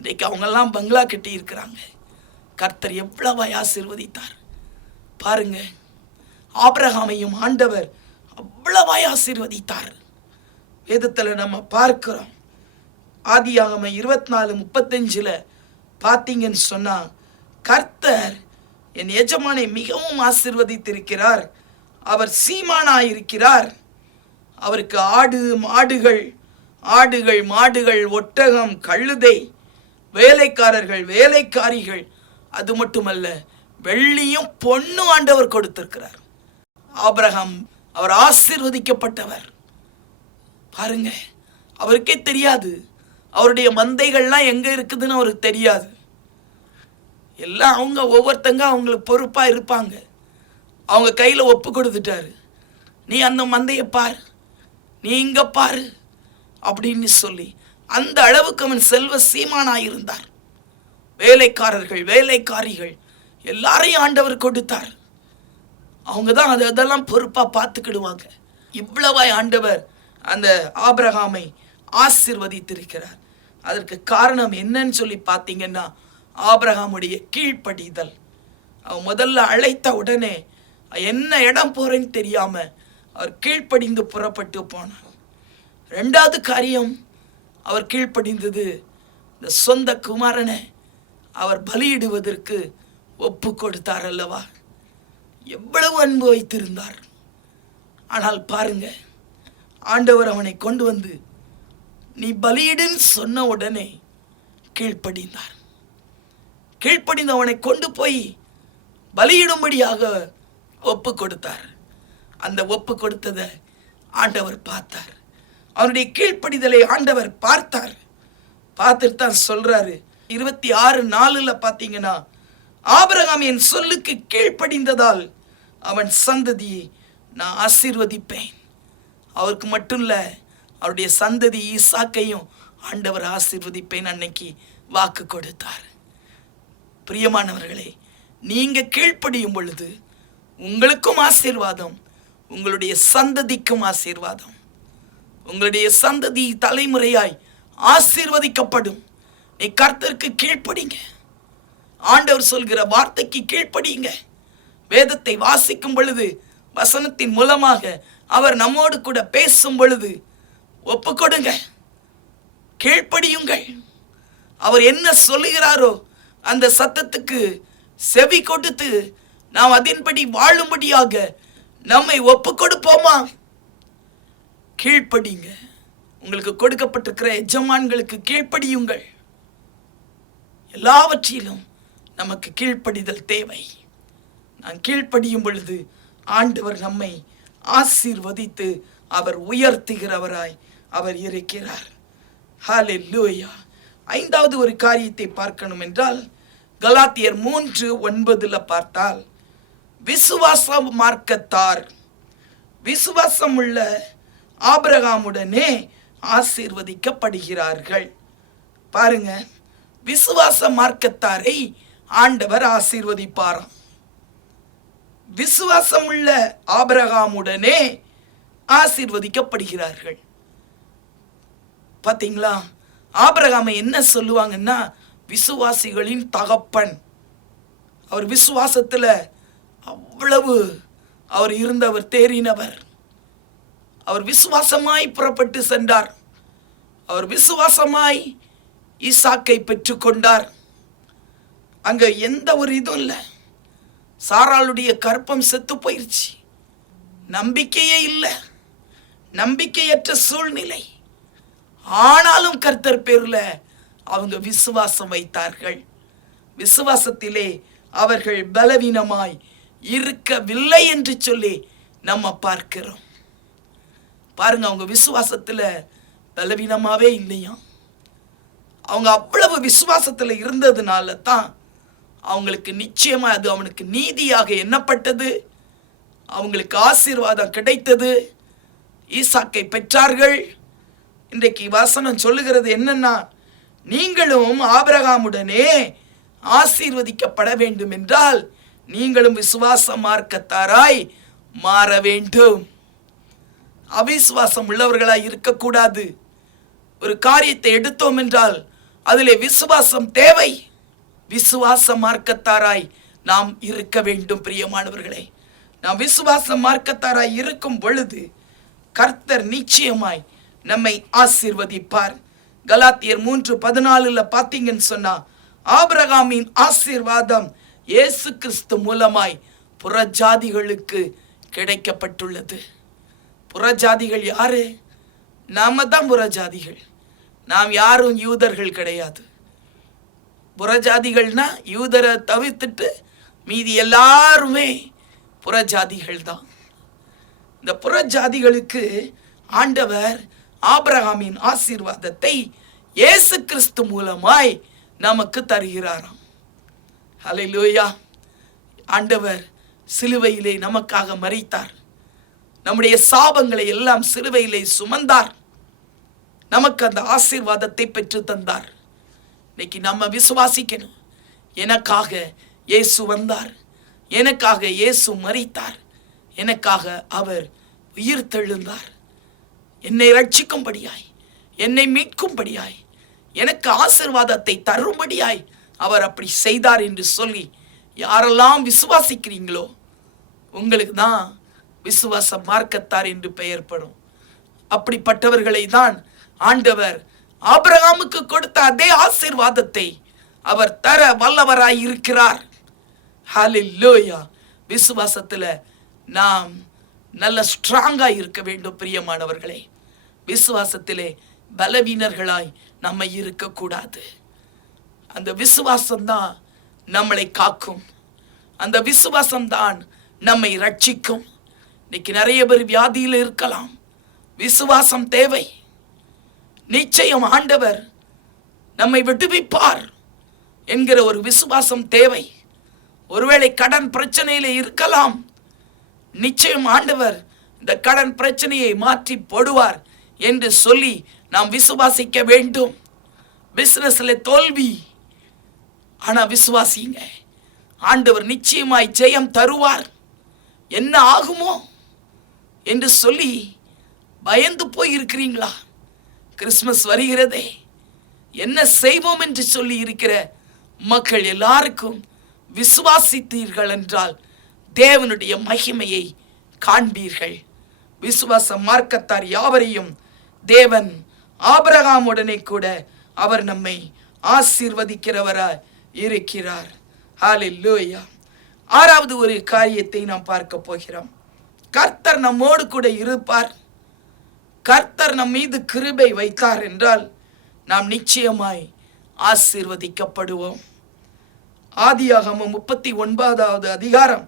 இன்றைக்கு அவங்கெல்லாம் பங்களா கட்டி இருக்கிறாங்க. கர்த்தர் எவ்வளவாய் ஆசீர்வதித்தார் பாருங்க. ஆபிரகாமையும் ஆண்டவர் அவ்வளவாய் ஆசீர்வதித்தார். வேதத்தில் நம்ம பார்க்கிறோம். ஆதியாகமம் 24:35 பார்த்தீங்கன்னு சொன்னா, கர்த்தர் என் எஜமானை மிகவும் ஆசீர்வதித்திருக்கிறார், அவர் சீமானாயிருக்கிறார், அவருக்கு ஆடுகள் மாடுகள் ஒட்டகம் கழுதை வேலைக்காரர்கள் வேலைக்காரிகள், அது மட்டுமல்ல வெள்ளியும் பொன்னும் ஆண்டவர் கொடுத்திருக்கிறார். ஆபிரகாம் அவர் ஆசீர்வதிக்கப்பட்டவர். பாருங்க, அவருக்கே தெரியாது அவருடைய மந்தைகள்லாம் எங்க இருக்குதுன்னு அவருக்கு தெரியாது. எல்லாம் ஒவ்வொருத்தங்க அவங்களுக்கு பொறுப்பா இருப்பாங்க. அவங்க கையில ஒப்பு கொடுத்துட்டாரு, நீ அந்த மந்தையை பார், நீ இங்க பாரு அப்படின்னு சொல்லி அந்த அளவுக்கு அவன் செல்வ சீமானாயிருந்தார். வேலைக்காரர்கள் வேலைக்காரிகள் எல்லாரையும் ஆண்டவர் கொடுத்தார். அவங்க தான் அதெல்லாம் பொறுப்பா பார்த்துக்கிடுவாங்க. இவ்வளவாய் ஆண்டவர் அந்த ஆபிரகாமை ஆசீர்வதித்திருக்கிறார். அதற்கு காரணம் என்னன்னு சொல்லி பார்த்தீங்கன்னா, ஆபிரகாமுடைய கீழ்ப்படிதல். அவன் முதல்ல அழைத்த உடனே என்ன இடம் போறேன்னு தெரியாம அவர் கீழ்ப்படிந்து புறப்பட்டு போனார். ரெண்டாவது காரியம், அவர் கீழ்ப்படிந்தது, இந்த சொந்த குமாரனை அவர் பலியிடுவதற்கு ஒப்பு கொடுத்தார் அல்லவா. எவ்வளவு அன்பு வைத்திருந்தார். ஆனால் பாருங்க, ஆண்டவர் அவனை கொண்டு வந்து நீ பலியிடுன்னு சொன்ன உடனே கீழ்ப்படிந்தார். கீழ்ப்படிந்து அவனை கொண்டு போய் பலியிடும்படியாக ஒப்பு கொடுத்தார். அந்த ஒப்பு கொடுத்ததை ஆண்டவர் பார்த்தார். அவருடைய கீழ்ப்படிதலை ஆண்டவர் பார்த்தார். பார்த்துட்டு தான் சொல்றாரு 26:4 பார்த்தீங்கன்னா, ஆபிரகாம் என் சொல்லுக்கு கீழ்ப்படிந்ததால் அவன் சந்ததியை நான் ஆசீர்வதிப்பேன். அவருக்கு மட்டும் இல்லை, அவருடைய சந்ததி ஈசாக்கையும் ஆண்டவர் ஆசீர்வதிப்பேன் அன்னைக்கு வாக்கு கொடுத்தார். பிரியமானவர்களே, நீங்க கீழ்ப்படியும் பொழுது உங்களுக்கும் ஆசீர்வாதம், உங்களுடைய சந்ததிக்கும் ஆசீர்வாதம். உங்களுடைய சந்ததி தலைமுறையாய் ஆசீர்வதிக்கப்படும். நீ கர்த்தருக்கு கீழ்ப்படிங்க. ஆண்டவர் சொல்கிற வார்த்தைக்கு கீழ்ப்படிங்க. வேதத்தை வாசிக்கும் பொழுது, வசனத்தின் மூலமாக அவர் நம்மோடு கூட பேசும் பொழுது ஒப்பு கொடுங்க, கீழ்ப்படியுங்கள். அவர் என்ன சொல்லுகிறாரோ அந்த சத்தத்துக்கு செவி கொடுத்து நாம் அதன்படி வாழும்படியாக நம்மை ஒப்பு கொடுப்போமா? கீழ்ப்படிங்க. உங்களுக்கு கொடுக்கப்பட்டிருக்கிற எஜமான்களுக்கு கீழ்ப்படியுங்கள். எல்லாவற்றிலும் நமக்கு கீழ்ப்படிதல் தேவை. நான் கீழ்ப்படியும் பொழுது ஆண்டவர் நம்மை ஆசீர்வதித்து அவர் உயர்த்துகிறவராய் அவர் இருக்கிறார். ஹல்லேலூயா. ஐந்தாவது ஒரு காரியத்தை பார்க்கணும் என்றால், கலாத்தியர் 3:9 பார்த்தால், விசுவாச மார்க்கத்தார் விசுவாசம் உள்ள ஆபிரகாமுடனே ஆசீர்வதிக்கப்படுகிறார்கள். பாருங்க, விசுவாச மார்க்கத்தாரை ஆண்டவர் ஆசீர்வதிப்பாராம். விசுவாசம் உள்ள ஆபிரகாமுடனே ஆசீர்வதிக்கப்படுகிறார்கள். பாத்தீங்களா? ஆபிரகாமை என்ன சொல்லுவாங்கன்னா, விசுவாசிகளின் தகப்பன். அவர் விசுவாசத்துல அவ்வளவு அவர் இருந்தவர், தேறினவர். அவர் விசுவாசமாய் புறப்பட்டு சென்றார். அவர் விசுவாசமாய் ஈசாக்கை பெற்றுக்கொண்டார். அங்க எந்த ஒரு இதுவும் இல்லை. சாராளுடைய கற்பம் செத்து போயிருச்சு. நம்பிக்கையே இல்லை, நம்பிக்கையற்ற சூழ்நிலை. ஆனாலும் கர்த்தர் பேர்ல அவங்க விசுவாசம் வைத்தார்கள். விசுவாசத்திலே அவர்கள் பலவீனமாய் இருக்கவில்லை என்று சொல்லி நம்ம பார்க்கிறோம். பாருங்க, அவங்க விசுவாசத்துல பலவீனமாவே இல்லையா. அவங்க அவ்வளவு விசுவாசத்துல இருந்ததுனால தான் அவங்களுக்கு நிச்சயமா அது அவனுக்கு நீதியாக எண்ணப்பட்டது. அவங்களுக்கு ஆசீர்வாதம் கிடைத்தது. ஈசாக்கை பெற்றார்கள். இன்றைக்கு வசனம் சொல்லுகிறது என்னன்னா, நீங்களும் ஆபிரகாமுடனே ஆசீர்வதிக்கப்பட வேண்டும் என்றால் நீங்களும் விசுவாச மார்க்கத்தாராய் மாற வேண்டும். அவிசுவாசம் உள்ளவர்களாய் இருக்கக்கூடாது. ஒரு காரியத்தை எடுத்தோம் என்றால் அதிலே விசுவாசம் தேவை. விசுவாச மார்க்கத்தாராய் நாம் இருக்க வேண்டும். பிரியமானவர்களே, நாம் விசுவாச மார்க்கத்தாராய் இருக்கும் பொழுது கர்த்தர் நிச்சயமாய் நம்மை ஆசீர்வதிப்பார். கலாத்தியர் 3:14 பார்த்தீங்கன்னு சொன்னா, ஆபிரகாமின் ஆசீர்வாதம் இயேசு கிறிஸ்து மூலமாய் புறஜாதிகளுக்கு கிடைக்கப்பட்டுள்ளது. புறஜாதிகள் யாரு? நாம தான் புறஜாதிகள். நாம் யாரும் யூதர்கள் கிடையாது. புறஜாதிகள்னா யூதரை தவிர்த்துட்டு மீதி எல்லாருமே புறஜாதிகள் தான். இந்த புறஜாதிகளுக்கு ஆண்டவர் ஆபிரகாமின் ஆசீர்வாதத்தை இயேசு கிறிஸ்து மூலமாய் நமக்கு தருகிறாராம். ஹல்லேலூயா. ஆண்டவர் சிலுவையிலே நமக்காக மரித்தார். நம்முடைய சாபங்களை எல்லாம் சிலுவையிலே சுமந்தார். நமக்கு அந்த ஆசீர்வாதத்தை பெற்று தந்தார். இன்னைக்கு நம்ம விசுவாசிக்கணும். எனக்காக இயேசு வந்தார், எனக்காக இயேசு மரித்தார், எனக்காக அவர் உயிர் தெழுந்தார். என்னை ரட்சிக்கும்படியாய், என்னை மீட்கும்படியாய், எனக்கு ஆசீர்வாதத்தை தரும்படியாய் அவர் அப்படி செய்தார் என்று சொல்லி யாரெல்லாம் விசுவாசிக்கிறீங்களோ உங்களுக்கு தான் விசுவாச மார்க்கத்தார் என்று பெயர்படும். அப்படிப்பட்டவர்களை தான் ஆண்டவர் ஆபிரகாமுக்கு கொடுத்த அதே ஆசீர்வாதத்தை அவர் தர வல்லவராய் இருக்கிறார். ஹல்லேலூயா. விசுவாசத்துல நாம் நல்ல ஸ்ட்ராங்கா இருக்க வேண்டும் பிரியமானவர்களே. விசுவாசத்திலே பலவீனர்களாய் நம்ம இருக்கக்கூடாது. அந்த விசுவாசம்தான் நம்மளை காக்கும். அந்த விசுவாசம்தான் நம்மை ரட்சிக்கும். இன்னைக்கு நிறைய பேர் வியாதியில் இருக்கலாம். விசுவாசம் தேவை. நிச்சயம் ஆண்டவர் நம்மை விடுவிப்பார் என்கிற ஒரு விசுவாசம் தேவை. ஒருவேளை கடன் பிரச்சனையில இருக்கலாம். நிச்சயம் ஆண்டவர் இந்த கடன் பிரச்சனையை மாற்றி போடுவார் என்று சொல்லி நாம் விசுவாசிக்க வேண்டும். பிசினஸ்ல தோல்வி, ஆனா விசுவாசிங்க, ஆண்டவர் நிச்சயமாய் ஜெயம் தருவார். என்ன ஆகுமோ என்று சொல்லி பயந்து போய் இருக்கிறீங்களா? கிறிஸ்துமஸ் வருகிறதே, என்ன செய்வோம் என்று சொல்லி இருக்கிற மக்கள் எல்லாருக்கும் விசுவாசித்தீர்கள் என்றால் தேவனுடைய மகிமையை காண்பீர்கள். விசுவாச மார்க்கத்தார் யாவரையும் தேவன் ஆபிரகாமுடனே கூட அவர் நம்மை ஆசீர்வதிக்கிறவராய் இருக்கிறார். ஹல்லேலூயா. ஆறாவது ஒரு காரியத்தை நாம் பார்க்க போகிறோம். கர்த்தர் நம்மோடு கூட இருப்பார். கர்த்தர் நம் மீது கிருபை வைத்தார் என்றால் நாம் நிச்சயமாய் ஆசீர்வதிக்கப்படுவோம். ஆதியாகமம் 39வது அதிகாரம்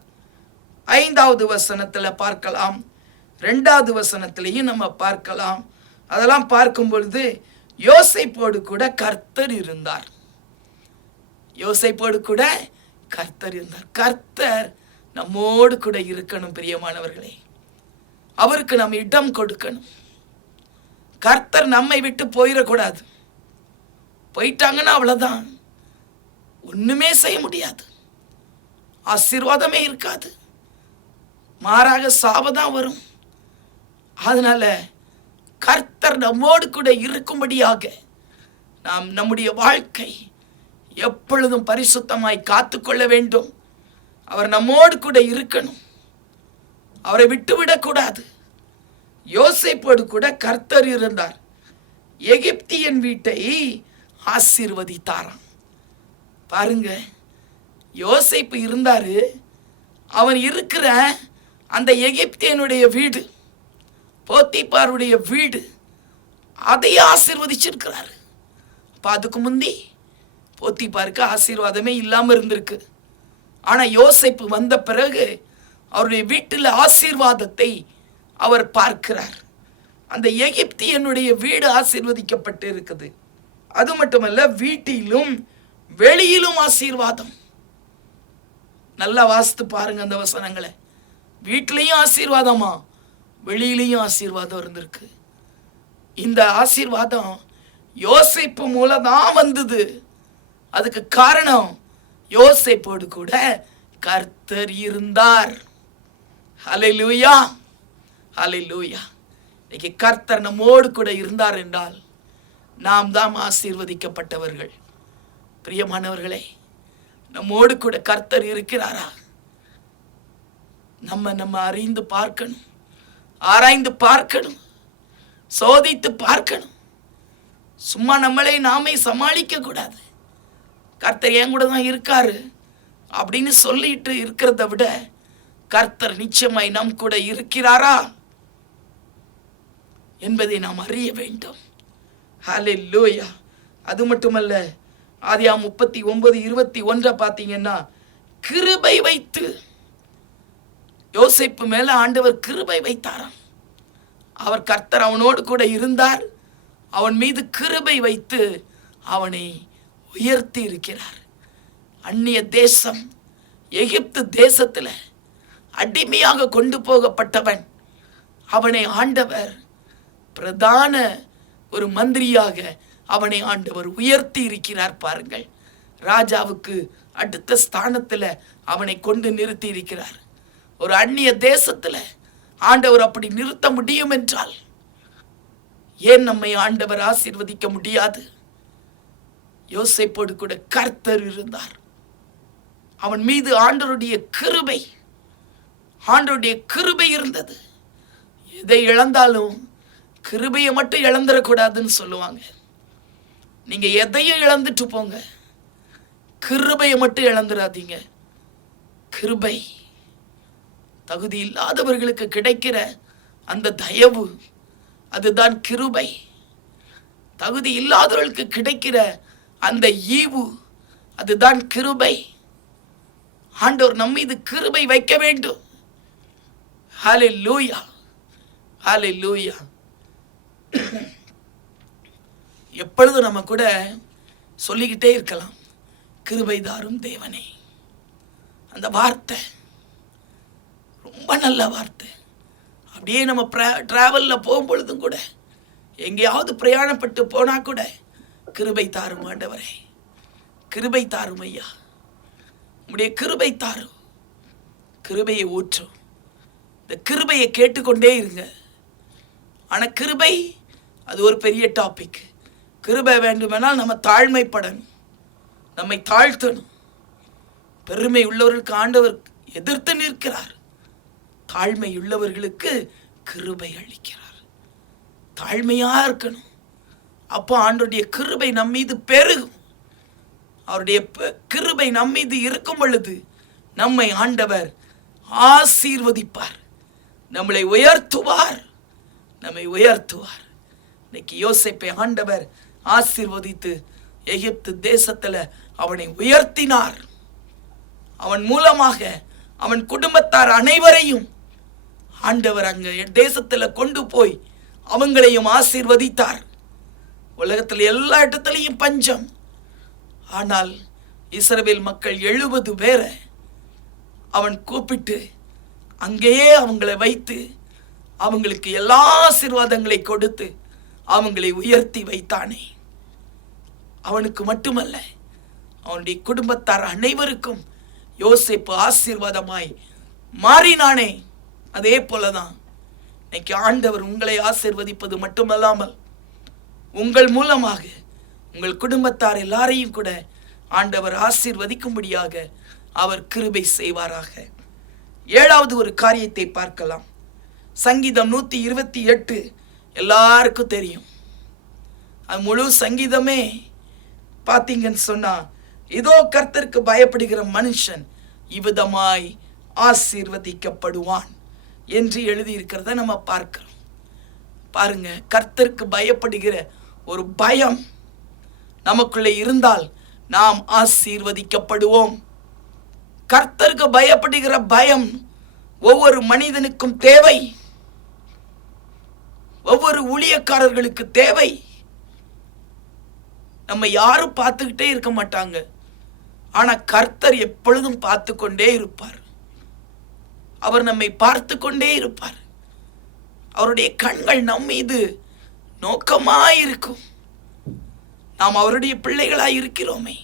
5வது வசனத்துல பார்க்கலாம். 2வது வசனத்திலையும் நம்ம பார்க்கலாம். அதெல்லாம் பார்க்கும் பொழுது யோசேப்போடு கூட கர்த்தர் இருந்தார். யோசேப்போடு கூட கர்த்தர் இருந்தார். கர்த்தர் நம்மோடு கூட இருக்கணும் பிரியமானவர்களே. அவருக்கு நாம் இடம் கொடுக்கணும். கர்த்தர் நம்மை விட்டு போயிடக்கூடாது. போயிட்டாங்கன்னா அவ்வளவுதான், ஒண்ணுமே செய்ய முடியாது. ஆசீர்வாதமே இருக்காது, மாறாக சாபதான் வரும். அதனால கர்த்தர் நம்மோடு கூட இருக்கும்படியாக நாம் நம்முடைய வாழ்க்கை எப்பொழுதும் பரிசுத்தமாய் காத்துக்கொள்ள வேண்டும். அவர் நம்மோடு கூட இருக்கணும். அவரை விட்டுவிடக்கூடாது. யோசேப்போடு கூட கர்த்தர் இருந்தார். எகிப்தியன் வீட்டை ஆசீர்வதித்தாராம். பாருங்க, யோசேப்பு இருந்தாரு. அவன் இருக்கிற அந்த எகிப்தியனுடைய வீடு, போத்திபாருடைய வீடு, அதையே ஆசீர்வதிச்சிருக்கிறாரு. அப்ப அதுக்கு முந்தி போத்திபாருக்கு ஆசீர்வாதமே இல்லாம இருந்திருக்கு. ஆனா யோசேப்பு வந்த பிறகு அவருடைய வீட்டில் ஆசீர்வாதத்தை அவர் பார்க்கிறார். அந்த எகிப்தியனுடைய வீடு ஆசீர்வதிக்கப்பட்டு இருக்குது. அது மட்டுமல்ல, வீட்டிலும் வெளியிலும் ஆசீர்வாதம். நல்லா வாசித்து பாருங்க அந்த வசனங்களை. வீட்டிலையும் ஆசீர்வாதமா, வெளியிலையும் ஆசீர்வாதம் இருந்திருக்கு. இந்த ஆசீர்வாதம் யோசேப்பு மூலதான் வந்தது. அதுக்கு காரணம் யோசேப்போடு கூட கர்த்தர் இருந்தார். ஹல்லேலூயா, ஹல்லேலூயா. இன்னைக்கு கர்த்தர் நம்மோடு கூட இருந்தார் என்றால் நாம் தான் ஆசீர்வதிக்கப்பட்டவர்கள். பிரியமானவர்களே, நம்மோடு கூட கர்த்தர் இருக்கிறாரா? நம்ம அறிந்து பார்க்கணும், ஆராய்ந்து பார்க்கணும், சோதித்து பார்க்கணும். சும்மா நம்மளை நாமே சமாளிக்க கூடாது. கர்த்தர் என் கூட தான் இருக்காரு அப்படின்னு சொல்லிட்டு இருக்கிறத விட கர்த்தர் நிச்சயமாய் நம் கூட இருக்கிறாரா என்பதை நாம் அறிய வேண்டும். ஹல்லேலூயா. அது மட்டுமல்ல, ஆதியாகமம் 39:21 பார்த்தீங்கன்னா, கிருபை வைத்து யோசேப்பு மேல ஆண்டவர் கிருபை வைத்தாராம். அவர் கர்த்தர் அவனோடு கூட இருந்தார். அவன் மீது கிருபை வைத்து அவனை உயர்த்தி இருக்கிறார். அந்நிய தேசம் எகிப்து தேசத்துல அடிமையாக கொண்டு போகப்பட்டவன், அவனை ஆண்டவர் பிரதான ஒரு மந்திரியாக அவனை ஆண்டவர் உயர்த்தி இருக்கிறார். பாருங்கள், ராஜாவுக்கு அடுத்த ஸ்தானத்துல அவனை கொண்டு நிறுத்தி இருக்கிறார். ஒரு அந்நிய தேசத்துல ஆண்டவர் அப்படி நிறுத்த முடியும் என்றால் ஏன் நம்மை ஆண்டவர் ஆசீர்வதிக்க முடியாது? யோசேப்போடு கூட கர்த்தர் இருந்தார். அவன் மீது ஆண்டவருடைய கிருபை இருந்தது. எதை இழந்தாலும் கிருபையை மட்டும் இழந்துடக்கூடாதுன்னு சொல்லுவாங்க. நீங்க எதையும் இழந்துட்டு போங்க, கிருபையை மட்டும் இழந்துடாதீங்க. கிருபை தகுதி இல்லாதவர்களுக்கு கிடைக்கிற அந்த தயவு, அதுதான் கிருபை. தகுதி இல்லாதவர்களுக்கு கிடைக்கிற அந்த ஈவு, அதுதான் கிருபை. ஆண்டவர் நம் மீது கிருபை வைக்க வேண்டும். ஹல்லேலூயா, ஹல்லேலூயா. எப்பொழுதும் நம்ம கூட சொல்லிக்கிட்டே இருக்கலாம், கிருபை தாரும் தேவனே. அந்த வார்த்தை ரொம்ப நல்ல வார்த்தை. அப்படியே நம்ம டிராவலில் போகும்பொழுதும் கூட, எங்கேயாவது பிரயாணப்பட்டு போனா கூட, கிருபை தாரும் ஆண்டவரே, கிருபை தாரும் ஐயா, உம்முடைய கிருபை தாரும். கிருபையை ஊற்றும். இந்த கிருபையை கேட்டுக்கொண்டே இருங்க. ஆனால் கிருபை அது ஒரு பெரிய டாபிக். கிருபை வேண்டுமென்றால் நம்ம தாழ்மைப்படணும், நம்மை தாழ்த்தணும். பெருமை உள்ளவர்களுக்கு ஆண்டவர் எதிர்த்து நிற்கிறார், தாழ்மை உள்ளவர்களுக்கு கிருபை அளிக்கிறார். தாழ்மையா இருக்கணும். அப்போ ஆண்டவருடைய கிருபை நம் மீது பெருகும். அவருடைய கிருபை நம் மீது இருக்கும் பொழுது நம்மை ஆண்டவர் ஆசீர்வதிப்பார், நம்மளை உயர்த்துவார், நம்மை உயர்த்துவார். இன்னைக்கு யோசேப்பை ஆண்டவர் ஆசீர்வதித்து எகிப்து தேசத்துல அவனை உயர்த்தினார். அவன் மூலமாக அவன் குடும்பத்தார் அனைவரையும் ஆண்டவர் அங்க தேசத்துல கொண்டு போய் அவங்களையும் ஆசீர்வதித்தார். உலகத்தில் எல்லா இடத்துலையும் பஞ்சம். ஆனால் இஸ்ரவேல் மக்கள் 70 பேரை அவன் கூப்பிட்டு அங்கேயே அவங்களை வைத்து அவங்களுக்கு எல்லா ஆசீர்வாதங்களை கொடுத்து அவங்களை உயர்த்தி வைத்தானே. அவனுக்கு மட்டுமல்ல, அவனுடைய குடும்பத்தார் அனைவருக்கும் யோசேப்பு ஆசீர்வாதமாய் மாறினானே. அதே போலதான் இன்னைக்கு ஆண்டவர் உங்களை ஆசீர்வதிப்பது மட்டுமல்லாமல் உங்கள் மூலமாக உங்கள் குடும்பத்தார் எல்லாரையும் கூட ஆண்டவர் ஆசீர்வதிக்கும்படியாக அவர் கிருபை செய்வாராக. 7வது ஒரு காரியத்தை பார்க்கலாம். சங்கீதம் 128 எல்லாருக்கும் தெரியும். அது முழு சங்கீதமே பார்த்தீங்கன்னு சொன்னா, இதோ கர்த்தருக்கு பயப்படுகிற மனுஷன் இவ்விதமாய் ஆசீர்வதிக்கப்படுவான் என்று எழுதியிருக்கிறத நம்ம பார்க்கிறோம். பாருங்க, கர்த்தருக்கு பயப்படுகிற ஒரு பயம் நமக்குள்ளே இருந்தால் நாம் ஆசீர்வதிக்கப்படுவோம். கர்த்தருக்கு பயப்படுகிற பயம் ஒவ்வொரு மனிதனுக்கும் தேவை, ஒவ்வொரு ஊழியக்காரர்களுக்கு தேவை. நம்ம யாரும் பார்த்துக்கிட்டே இருக்க மாட்டாங்க, ஆனா கர்த்தர் எப்பொழுதும் பார்த்து கொண்டே இருப்பார். அவர் நம்மை பார்த்து கொண்டே இருப்பார். அவருடைய கண்கள் நம் மீது நோக்கமாயிருக்கும். நாம் அவருடைய பிள்ளைகளாய் இருக்கிறோமே,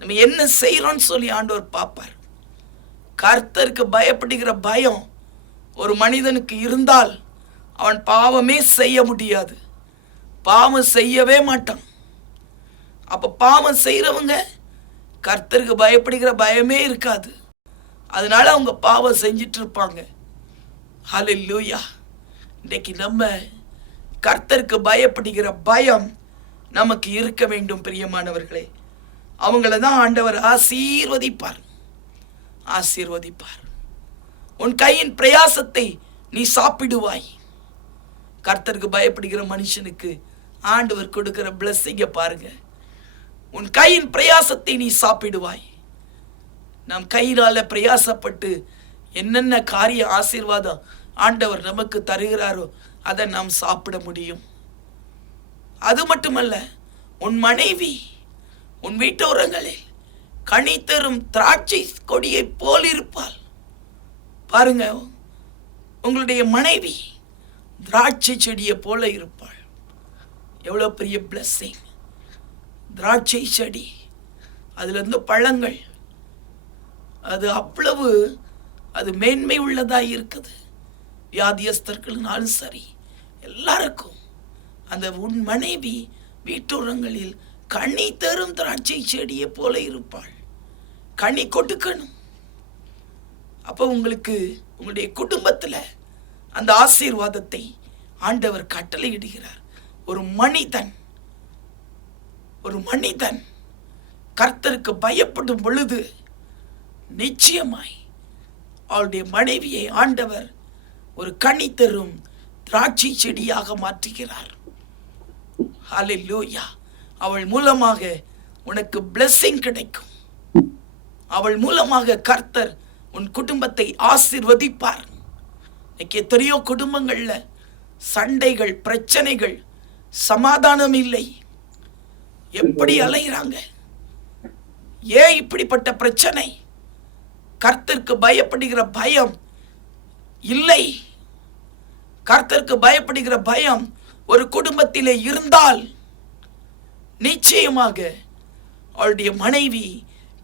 நம்ம என்ன செய்யறோம்னு சொல்லி ஆண்டவர் பார்ப்பார். கர்த்தருக்கு பயப்படுகிற பயம் ஒரு மனிதனுக்கு இருந்தால் அவன் பாவமே செய்ய முடியாது, பாவம் செய்யவே மாட்டான். அப்ப பாவம் செய்யறவங்க கர்த்தருக்கு பயப்படுகிற பயமே இருக்காது, அதனால அவங்க பாவம் செஞ்சிட்டு இருப்பாங்க. ஹல்லேலூயா. இன்னைக்கு நம்ம கர்த்தருக்கு பயப்படுகிற பயம் நமக்கு இருக்க வேண்டும் பிரியமானவர்களே. அவங்கள தான் ஆண்டவர் ஆசீர்வதிப்பார், ஆசீர்வதிப்பார். உன் கையின் பிரயாசத்தை நீ சாப்பிடுவாய். கர்த்தருக்கு பயப்படுகிற மனுஷனுக்கு ஆண்டவர் கொடுக்கிற பிளஸ்ஸிங்க பாருங்க. உன் கையின் பிரயாசத்தை நீ சாப்பிடுவாய். நம் கையினால பிரயாசப்பட்டு என்னென்ன காரிய ஆசீர்வாதம் ஆண்டவர் நமக்கு தருகிறாரோ அதை நாம் சாப்பிட முடியும். அது மட்டுமல்ல, உன் மனைவி உன் வீட்டோரங்களில் கனி தரும் திராட்சை கொடியை போல் இருப்பாள். பாருங்க, உங்களுடைய மனைவி திராட்சை செடியை போல இருப்பாள். எவ்வளவு பெரிய பிளஸ்ஸிங். திராட்சை செடி, அதுல இருந்து பழங்கள், அது அவ்வளவு அது மேன்மை உள்ளதா இருக்குது. வியாதியஸ்தர்கள்னாலும் சரி, எல்லாருக்கும் அந்த உன் மனைவி வீட்டுரங்களில் கனி தரும் திராட்சை செடியை போல இருப்பாள். கனி கொடுக்கணும். அப்போ உங்களுக்கு உங்களுடைய குடும்பத்தில் அந்த ஆசீர்வாதத்தை ஆண்டவர் கட்டளையிடுகிறார். ஒரு மனிதன் கர்த்தருக்கு பயப்படும் பொழுது நிச்சயமாய் அவளுடைய மனைவியை ஆண்டவர் ஒரு கனி தரும் திராட்சை செடியாக மாற்றுகிறார். ஹல்லேலூயா. அவள் மூலமாக உனக்கு blessing கிடைக்கும். அவள் மூலமாக கர்த்தர் உன் குடும்பத்தை ஆசீர்வதிப்பார். இன்னைக்கு எத்தனையோ குடும்பங்கள்ல சண்டைகள், பிரச்சனைகள், சமாதானம் இல்லை. எப்படி அலைகிறாங்க? ஏன் இப்படிப்பட்ட பிரச்சனை? கர்த்தருக்கு பயப்படுகிற பயம் இல்லை. கர்த்தருக்கு பயப்படுகிற பயம் ஒரு குடும்பத்திலே இருந்தால் நிச்சயமாக அவளுடைய மனைவி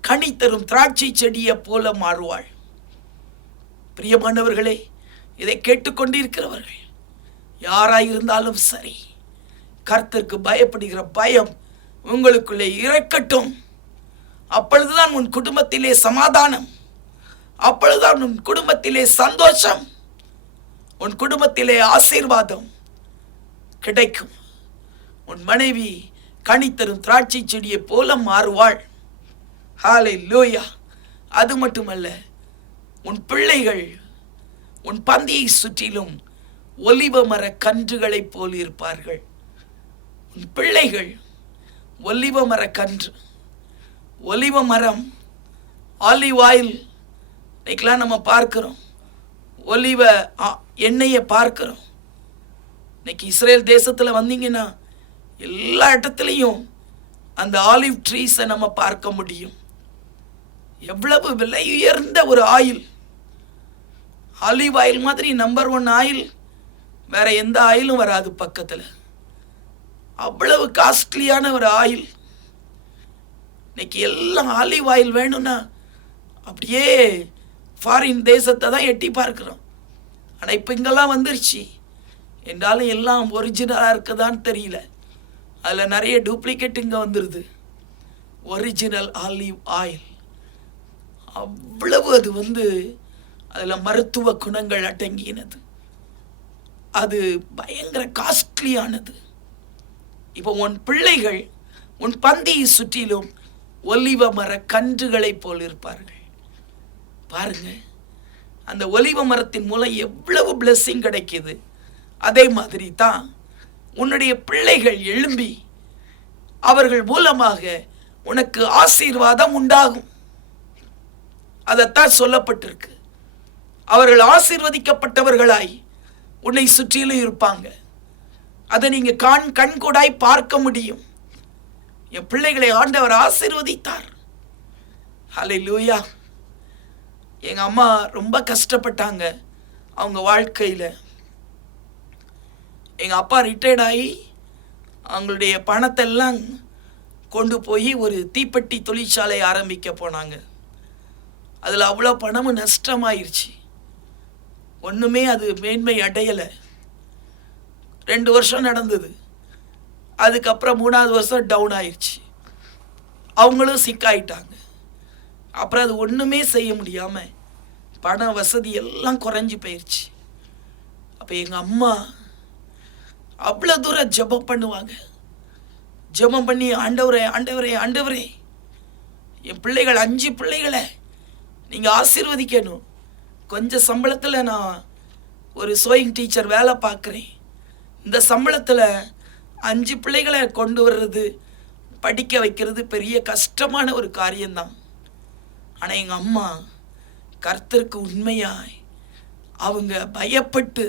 கனி தரும் திராட்சை செடியை போல மாறுவாள். பிரியமானவர்களே, இதை கேட்டுக்கொண்டிருக்கிறவர்கள் யாராயிருந்தாலும் சரி, கர்த்தருக்கு பயப்படுகிற பயம் உங்களுக்குள்ளே இறக்கட்டும். அப்பொழுதுதான் உன் குடும்பத்திலே சமாதானம், அப்பொழுதுதான் உன் குடும்பத்திலே சந்தோஷம், உன் குடும்பத்திலே ஆசீர்வாதம் கிடைக்கும். உன் மனைவி கனி தரும் திராட்சை செடியை போல மாறுவாள். ஹல்லேலூயா. அது மட்டுமல்ல, உன் பிள்ளைகள் உன் பந்தியை சுற்றிலும் ஒலிவ மர கன்றுகளைப் போல் இருப்பார்கள். உன் பிள்ளைகள் ஒலிவ மர கன்று. ஒலிவ மரம், ஆலிவ் ஆயில் இன்னைக்கெல்லாம் நம்ம பார்க்கிறோம். ஒலிவ எண்ணெயை பார்க்கிறோம். இன்னைக்கு இஸ்ரேல் தேசத்தில் வந்தீங்கன்னா எல்லா இடத்துலையும் அந்த ஆலிவ் ட்ரீஸை நம்ம பார்க்க முடியும். எவ்வளவு விலை உயர்ந்த ஒரு ஆயில்! ஆலிவ் ஆயில் மாதிரி நம்பர் 1 ஆயில் வேற எந்த ஆயிலும் வராது பக்கத்தில். அவ்வளவு காஸ்ட்லியான ஒரு ஆயில். இன்னைக்கு எல்லாம் ஆலிவ் ஆயில் வேணும்னா அப்படியே ஃபாரின் தேசத்தை தான் எட்டி பார்க்கிறோம். ஆனால் இப்போ இங்கெல்லாம் வந்துருச்சு. என்றாலும் எல்லாம் ஒரிஜினலாக இருக்குதான்னு தெரியல. அதில் நிறைய டூப்ளிகேட் இங்கே வந்துடுது. ஒரிஜினல் ஆலிவ் ஆயில் அவ்வளவு அது அதில் மருத்துவ குணங்கள் அடங்கினது. அது பயங்கர காஸ்ட்லியானது. இப்போ உன் பிள்ளைகள் உன் பந்தியை சுற்றிலும் ஒலிவ மர கன்றுகளை போல் இருப்பார்கள். பாருங்க, அந்த ஒலிவ மரத்தின் மூலம் எவ்வளவு blessing கிடைக்குது. அதே மாதிரி தான் உன்னுடைய பிள்ளைகள் எழும்பி அவர்கள் மூலமாக உனக்கு ஆசீர்வாதம் உண்டாகும். அதைத்தான் சொல்லப்பட்டிருக்கு. அவர்கள் ஆசீர்வதிக்கப்பட்டவர்களாய் உன்னை சுற்றிலும் இருப்பாங்க. அதை நீங்க கண்கூடாய் பார்க்க முடியும். என் பிள்ளைகளை ஆண்டவர் ஆசீர்வதித்தார். ஹல்லேலூயா. எங்க அம்மா ரொம்ப கஷ்டப்பட்டாங்க அவங்க வாழ்க்கையில. எங்க அப்பா ரிட்டையர்ட் ஆகி அவங்களுடைய பணத்தை எல்லாம் கொண்டு போய் ஒரு தீப்பெட்டி தொழிற்சாலை ஆரம்பிக்க போனாங்க. அதில் அவ்வளோ பணமும் நஷ்டமாயிருச்சு. ஒன்றுமே அது மேன்மை அடையலை. 2 வருஷம் நடந்தது. அதுக்கப்புறம் 3ஆவது வருஷம் டவுன் ஆயிடுச்சு. அவங்களும் சிக்காயிட்டாங்க. அப்புறம் அது ஒன்றுமே செய்ய முடியாமல் பண வசதி எல்லாம் குறைஞ்சி போயிடுச்சு. அப்போ எங்கள் அம்மா அவ்வளோ தூரம் ஜெபம் பண்ணுவாங்க. ஜெபம் பண்ணி, ஆண்டவரே ஆண்டவரே ஆண்டவரே, என் பிள்ளைகள் 5 பிள்ளைகளை நீங்கள் ஆசீர்வதிக்கணும். கொஞ்சம் சம்பளத்தில் நான் ஒரு சோயிங் டீச்சர் வேலை பார்க்குறேன். இந்த சம்பளத்தில் 5 பிள்ளைகளை கொண்டு வர்றது, படிக்க வைக்கிறது பெரிய கஷ்டமான ஒரு காரியம்தான். ஆனால் எங்கள் அம்மா கர்த்தருக்கு உண்மையாய் அவங்க பயப்பட்டு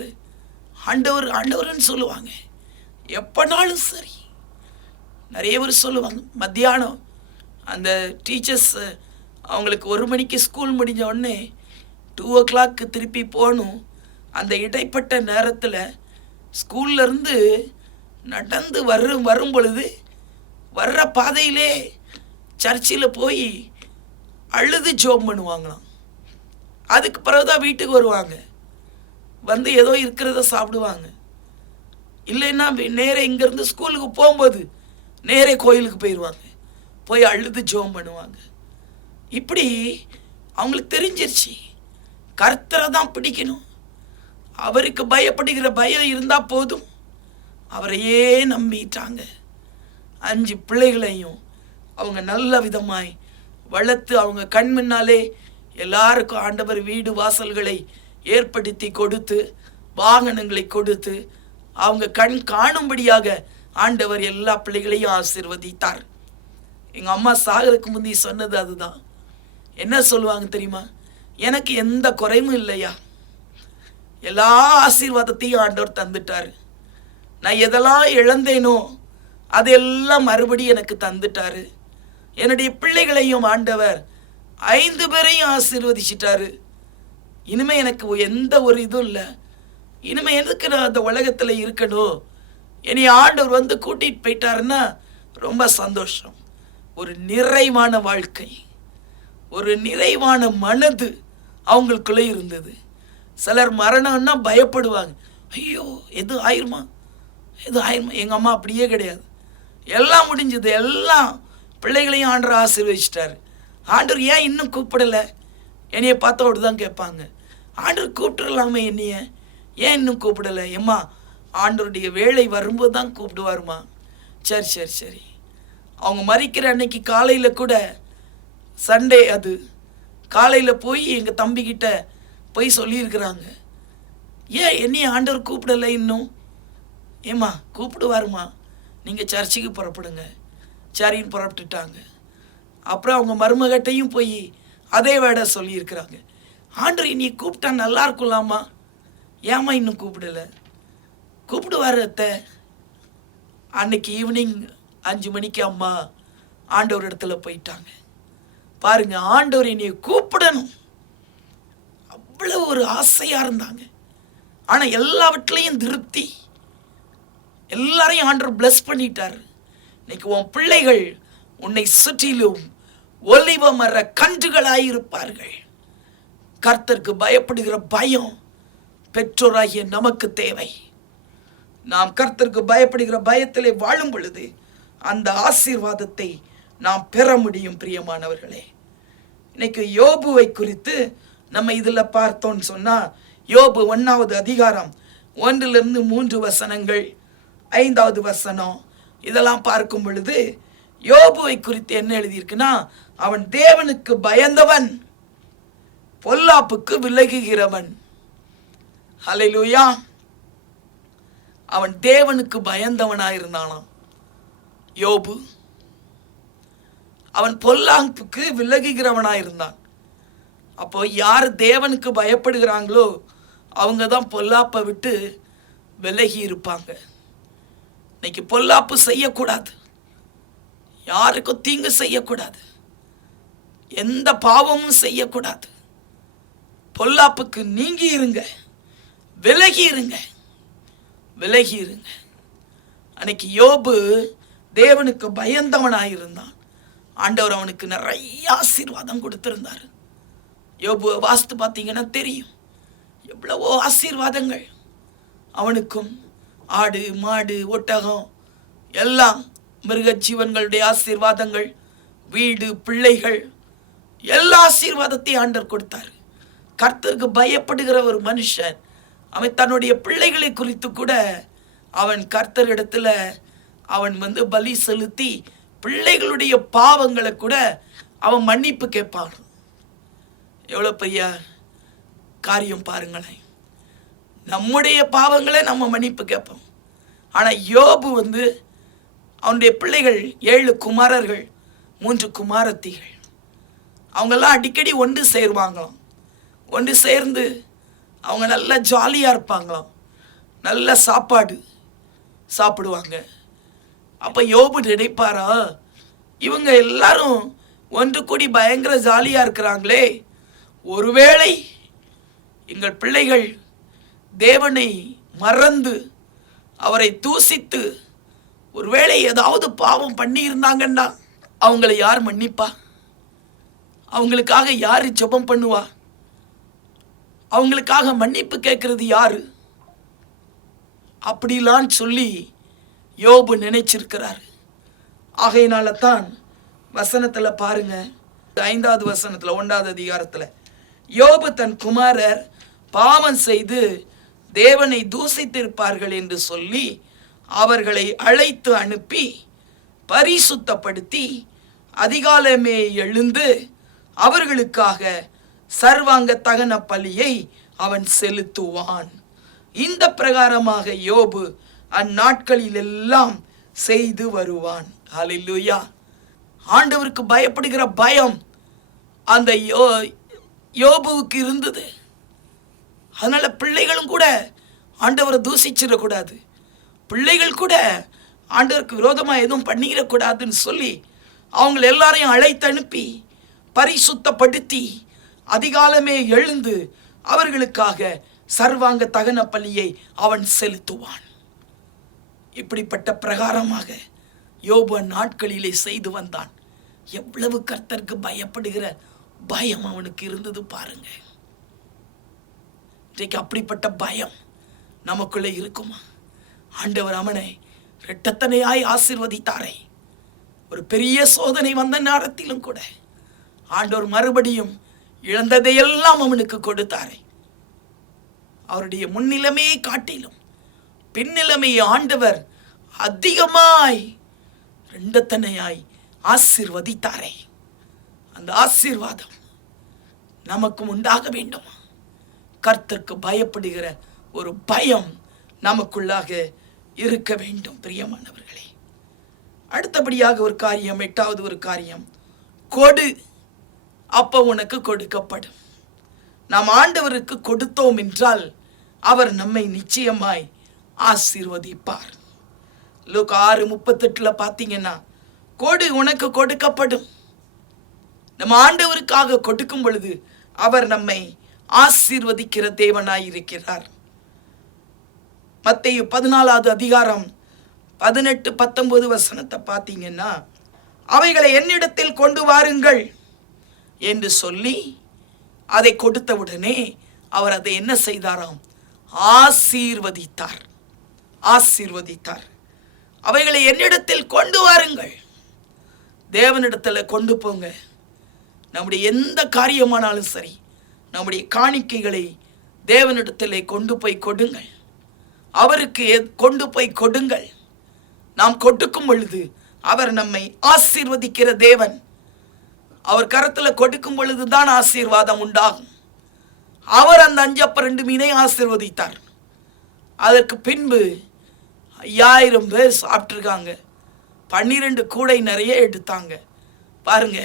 ஆண்டவர் ஆண்டவர்னு சொல்லுவாங்க. எப்போனாலும் சரி. நிறைய பேர் சொல்லுவாங்க, மத்தியானம் அந்த டீச்சர்ஸ் அவங்களுக்கு 1 மணிக்கு ஸ்கூல் முடிஞ்ச உடனே 2 o'clock திருப்பி போகணும். அந்த இடைப்பட்ட நேரத்தில் ஸ்கூல்லேருந்து நடந்து வரும் பொழுது வர்ற பாதையிலே சர்ச்சில் போய் அழுது ஜோம் பண்ணுவாங்களாம். அதுக்கு பிறகுதான் வீட்டுக்கு வருவாங்க. வந்து ஏதோ இருக்கிறத சாப்பிடுவாங்க. இல்லைன்னா நேரே இங்கேருந்து ஸ்கூலுக்கு போகும்போது நேரே கோயிலுக்கு போயிடுவாங்க, போய் அழுது ஜெபம் பண்ணுவாங்க. இப்படி அவங்களுக்கு தெரிஞ்சிருச்சு கர்த்தரை தான் பிடிக்கணும், அவருக்கு பயப்படுகிற பயம் இருந்தால் போதும், அவரையே நம்பிட்டாங்க. 5 பிள்ளைகளையும் அவங்க நல்ல விதமாய் வளர்த்து அவங்க கண் முன்னாலே எல்லாருக்கும் ஆண்டவர் வீடு வாசல்களை ஏற்படுத்தி கொடுத்து, வாகனங்களை கொடுத்து, அவங்க கண் காணும்படியாக ஆண்டவர் எல்லா பிள்ளைகளையும் ஆசீர்வதித்தார். எங்கள் அம்மா சாகருக்கு முந்தி சொன்னது அதுதான். என்ன சொல்லுவாங்க தெரியுமா? எனக்கு எந்த குறையும் இல்லையா, எல்லா ஆசீர்வாதத்தையும் ஆண்டவர் தந்துட்டார், நான் எதெல்லாம் இழந்தேனோ அதெல்லாம் மறுபடியும் எனக்கு தந்துட்டாரு, என்னுடைய பிள்ளைகளையும் ஆண்டவர் 5 பேரையும் ஆசீர்வதிச்சிட்டாரு, இனிமே எனக்கு எந்த ஒரு இதுவும் இல்லை, இனிமே எதுக்கு நான் அந்த உலகத்தில் இருக்கணும், என்னை ஆண்டவர் வந்து கூட்டிகிட்டு போயிட்டாருன்னா ரொம்ப சந்தோஷம். ஒரு நிறைவான வாழ்க்கை, ஒரு நிறைவான மனது அவங்களுக்குள்ளே இருந்தது. சிலர் மரணம்னா பயப்படுவாங்க, ஐயோ எது ஆயிருமா எது ஆயிருமா. எங்கள் அம்மா அப்படியே கிடையாது, எல்லாம் முடிஞ்சது, எல்லாம் பிள்ளைகளையும் ஆண்டவர் ஆசீர்வதிச்சிட்டாரு. ஆண்டவர் ஏன் இன்னும் கூப்பிடலை, என்னைய பார்த்தா அப்படி தான் கேட்பாங்க, ஆண்டவர் கூப்பிட்டுடலாமே என்னைய ஏன் இன்னும் கூப்பிடலை. ஏம்மா ஆண்டவருடைய வேலை வரும்போது தான் கூப்பிடுவாருமா. சரி சரி சரி. அவங்க மறிக்கிற அன்னைக்கு காலையில் கூட, சண்டே அது, காலையில் போய் எங்கள் தம்பிக்கிட்ட போய் சொல்லியிருக்கிறாங்க, ஏன் என்னைய ஆண்டவர் கூப்பிடலை இன்னும். ஏம்மா கூப்பிடுவாருமா, நீங்கள் சர்ச்சுக்கு புறப்படுங்க. சரின்னு புறப்பட்டுட்டாங்க. அப்புறம் அவங்க மருமகட்டையும் போய் அதே வேட சொல்லியிருக்கிறாங்க, ஆண்டவர் என்னைய கூப்பிட்டா நல்லா இருக்கும்லாமா, ஏம்மா இன்னும் கூப்பிடலை. கூப்பிடுவார் அத்தை. அன்னைக்கு ஈவினிங் 5 மணிக்கு அம்மா ஆண்டவர் இடத்துல போயிட்டாங்க. பாருங்க, ஆண்டவர் என்னைய கூப்பிடணும் அவ்வளோ ஒரு ஆசையாக இருந்தாங்க. ஆனால் எல்லாவற்றிலையும் திருப்தி, எல்லாரையும் ஆண்டவர் பிளஸ் பண்ணிட்டார். இன்னைக்கு உன் பிள்ளைகள் உன்னை சுற்றிலும் ஒலிவ மர கன்றுகளாயிருப்பார்கள். கர்த்தருக்கு பயப்படுகிற பயம் பெற்றோராகிய நமக்கு தேவை. நாம் கர்த்தருக்கு பயப்படுகிற பயத்திலே வாழும் பொழுது அந்த ஆசீர்வாதத்தை நாம் பெற முடியும். பிரியமானவர்களே, இன்னைக்கு யோபுவை குறித்து நம்ம இதில் பார்த்தோன்னு சொன்னால், யோபு 1வது அதிகாரம் 1 - 3 வசனங்கள், 5வது வசனம், இதெல்லாம் பார்க்கும் பொழுது யோபுவை குறித்து என்ன எழுதியிருக்குன்னா, அவன் தேவனுக்கு பயந்தவன், பொல்லாப்புக்கு விலகுகிறவன். ஹல்லேலூயா. அவன் தேவனுக்கு பயந்தவனாயிருந்தானாம் யோபு. அவன் பொல்லாப்புக்கு விலகுகிறவனாயிருந்தான். அப்போ யார் தேவனுக்கு பயப்படுகிறாங்களோ அவங்க தான் பொல்லாப்பை விட்டு விலகி இருப்பாங்க. இன்னைக்கு பொல்லாப்பு செய்யக்கூடாது, யாருக்கும் தீங்கு செய்யக்கூடாது, எந்த பாவமும் செய்யக்கூடாது. பொல்லாப்புக்கு நீங்கி இருங்க, விலகி இருங்க, விலகி இருங்க. அன்னைக்கு யோபு தேவனுக்கு பயந்தவனாயிருந்தான். ஆண்டவர் அவனுக்கு நிறைய ஆசீர்வாதம் கொடுத்திருந்தார். யோபுவை வாஸ்து பார்த்தீங்கன்னா தெரியும், எவ்வளவோ ஆசீர்வாதங்கள் அவனுக்கும். ஆடு மாடு ஒட்டகம் எல்லாம், மிருக ஜீவன்களுடைய ஆசீர்வாதங்கள், வீடு பிள்ளைகள், எல்லா ஆசீர்வாதத்தையும் ஆண்டவர் கொடுத்தார். கர்த்தருக்கு பயப்படுகிற ஒரு மனுஷன், அவன் தன்னுடைய பிள்ளைகளை குறித்து கூட அவன் கர்த்தரிடத்துல அவன் பலி செலுத்தி பிள்ளைகளுடைய பாவங்களை கூட அவன் மன்னிப்பு கேட்பான். எவ்வளோ பெரிய காரியம் பாருங்களேன். நம்முடைய பாவங்களை நம்ம மன்னிப்பு கேட்போம். ஆனால் யோபு அவனுடைய பிள்ளைகள் 7 குமாரர்கள் 3 குமாரத்திகள், அவங்கெல்லாம் அடிக்கடி ஒன்று சேருவாங்களாம். ஒன்று சேர்ந்து அவங்க நல்லா ஜாலியாக இருப்பாங்களாம், நல்ல சாப்பாடு சாப்பிடுவாங்க. அப்போ யோபு நினைப்பாரா, இவங்க எல்லாரும் ஒன்று கூடி பயங்கர ஜாலியாக இருக்கிறாங்களே, ஒருவேளை எங்கள் பிள்ளைகள் தேவனை மறந்து அவரை தூசித்து ஒருவேளை ஏதாவது பாவம் பண்ணி இருந்தாங்கன்னா அவங்களை யார் மன்னிப்பா? அவங்களுக்காக யார் ஜெபம் பண்ணுவா? அவங்களுக்காக மன்னிப்பு கேட்கறது யாரு? அப்படிலாம் சொல்லி யோபு நினைச்சிருக்கிறார். ஆகையினால தான் வசனத்தில் பாருங்க, 5வது வசனத்தில் 1வது அதிகாரத்தில், யோபு தன் குமாரர் பாவம் செய்து தேவனை தூசித்திருப்பார்கள் என்று சொல்லி அவர்களை அழைத்து அனுப்பி பரிசுத்தப்படுத்தி அதிகாலமே எழுந்து அவர்களுக்காக சர்வாங்க தகன பலியை அவன் செலுத்துவான். இந்த பிரகாரமாக யோபு அந்நாட்களில் எல்லாம் செய்து வருவான். ஹல்லேலூயா. ஆண்டவருக்கு பயப்படுகிற பயம் அந்த யோபுவுக்கு இருந்தது. அதனால பிள்ளைகளும் கூட ஆண்டவரை தூசிச்சிடக்கூடாது, பிள்ளைகள் கூட ஆண்டவருக்கு விரோதமாக எதுவும் பண்ணிடக்கூடாதுன்னு சொல்லி அவங்கள எல்லாரையும் அழைத்து அனுப்பி பரிசுத்தப்படுத்தி அதிகாலமே எழுந்து அவர்களுக்காக சர்வாங்க தகன பலியை அவன் செலுத்துவான். இப்படிப்பட்ட பிரகாரமாக யோபு நாட்களிலே செய்து வந்தான். எவ்வளவு கர்த்தருக்கு பயப்படுகிற பயம் அவனுக்கு இருந்தது பாருங்க. இன்றைக்கு அப்படிப்பட்ட பயம் நமக்குள்ளே இருக்குமா? ஆண்டவர் அவனை இரட்டத்தனையாய் ஆசீர்வதித்தாரே. ஒரு பெரிய சோதனை வந்த நேரத்திலும் கூட ஆண்டவர் மறுபடியும் இழந்ததையெல்லாம் அவனுக்கு கொடுத்தாரே. அவருடைய முன்னிலைமையை காட்டிலும் பின்னிலைமையை ஆண்டவர் அதிகமாய் இரண்டத்தனையாய் ஆசீர்வதித்தாரே. அந்த ஆசீர்வாதம் நமக்கும் உண்டாக வேண்டுமா? கர்த்தருக்கு பயப்படுகிற ஒரு பயம் நமக்குள்ளாக இருக்க வேண்டும். பிரியமானவர்களே, அடுத்தபடியாக ஒரு காரியம், 8வது ஒரு காரியம், கொடு அப்ப உனக்கு கொடுக்கப்படும். நாம் ஆண்டவருக்கு கொடுத்தோம் என்றால் அவர் நம்மை நிச்சயமாய் ஆசீர்வதிப்பார். லூக்கா 6:38 பார்த்தீங்கன்னா, கொடு உனக்கு கொடுக்கப்படும். நம்ம ஆண்டவருக்காக கொடுக்கும் பொழுது அவர் நம்மை ஆசீர்வதிக்கிற தேவனாய் இருக்கிறார். மத்தேயு 14வது அதிகாரம் 18-19 வசனத்தை பார்த்தீங்கன்னா, அவைகளை என்னிடத்தில் கொண்டு வாருங்கள் என்று சொல்லி அதை கொடுத்தவுடனே அவர் அதை என்ன செய்தாராம்? ஆசீர்வதித்தார். ஆசீர்வதித்தார். அவைகளை என்னிடத்தில் கொண்டு வாருங்கள். தேவனிடத்தில் கொண்டு போங்க. நம்முடைய எந்த காரியமானாலும் சரி, நம்முடைய காணிக்கைகளை தேவனிடத்தில் கொண்டு போய் கொடுங்கள். அவருக்கு கொண்டு போய் கொடுங்கள். நாம் கொடுக்கும் பொழுது அவர் நம்மை ஆசீர்வதிக்கிற தேவன். அவர் கரத்தில் கொடுக்கும் பொழுதுதான் ஆசீர்வாதம் உண்டாகும். அவர் அந்த 5 அப்பம் 2 மீனை ஆசீர்வதித்தார். அதற்கு பின்பு 5000 பேர் சாப்பிட்ருக்காங்க. 12 கூடை நிறைய எடுத்தாங்க. பாருங்க,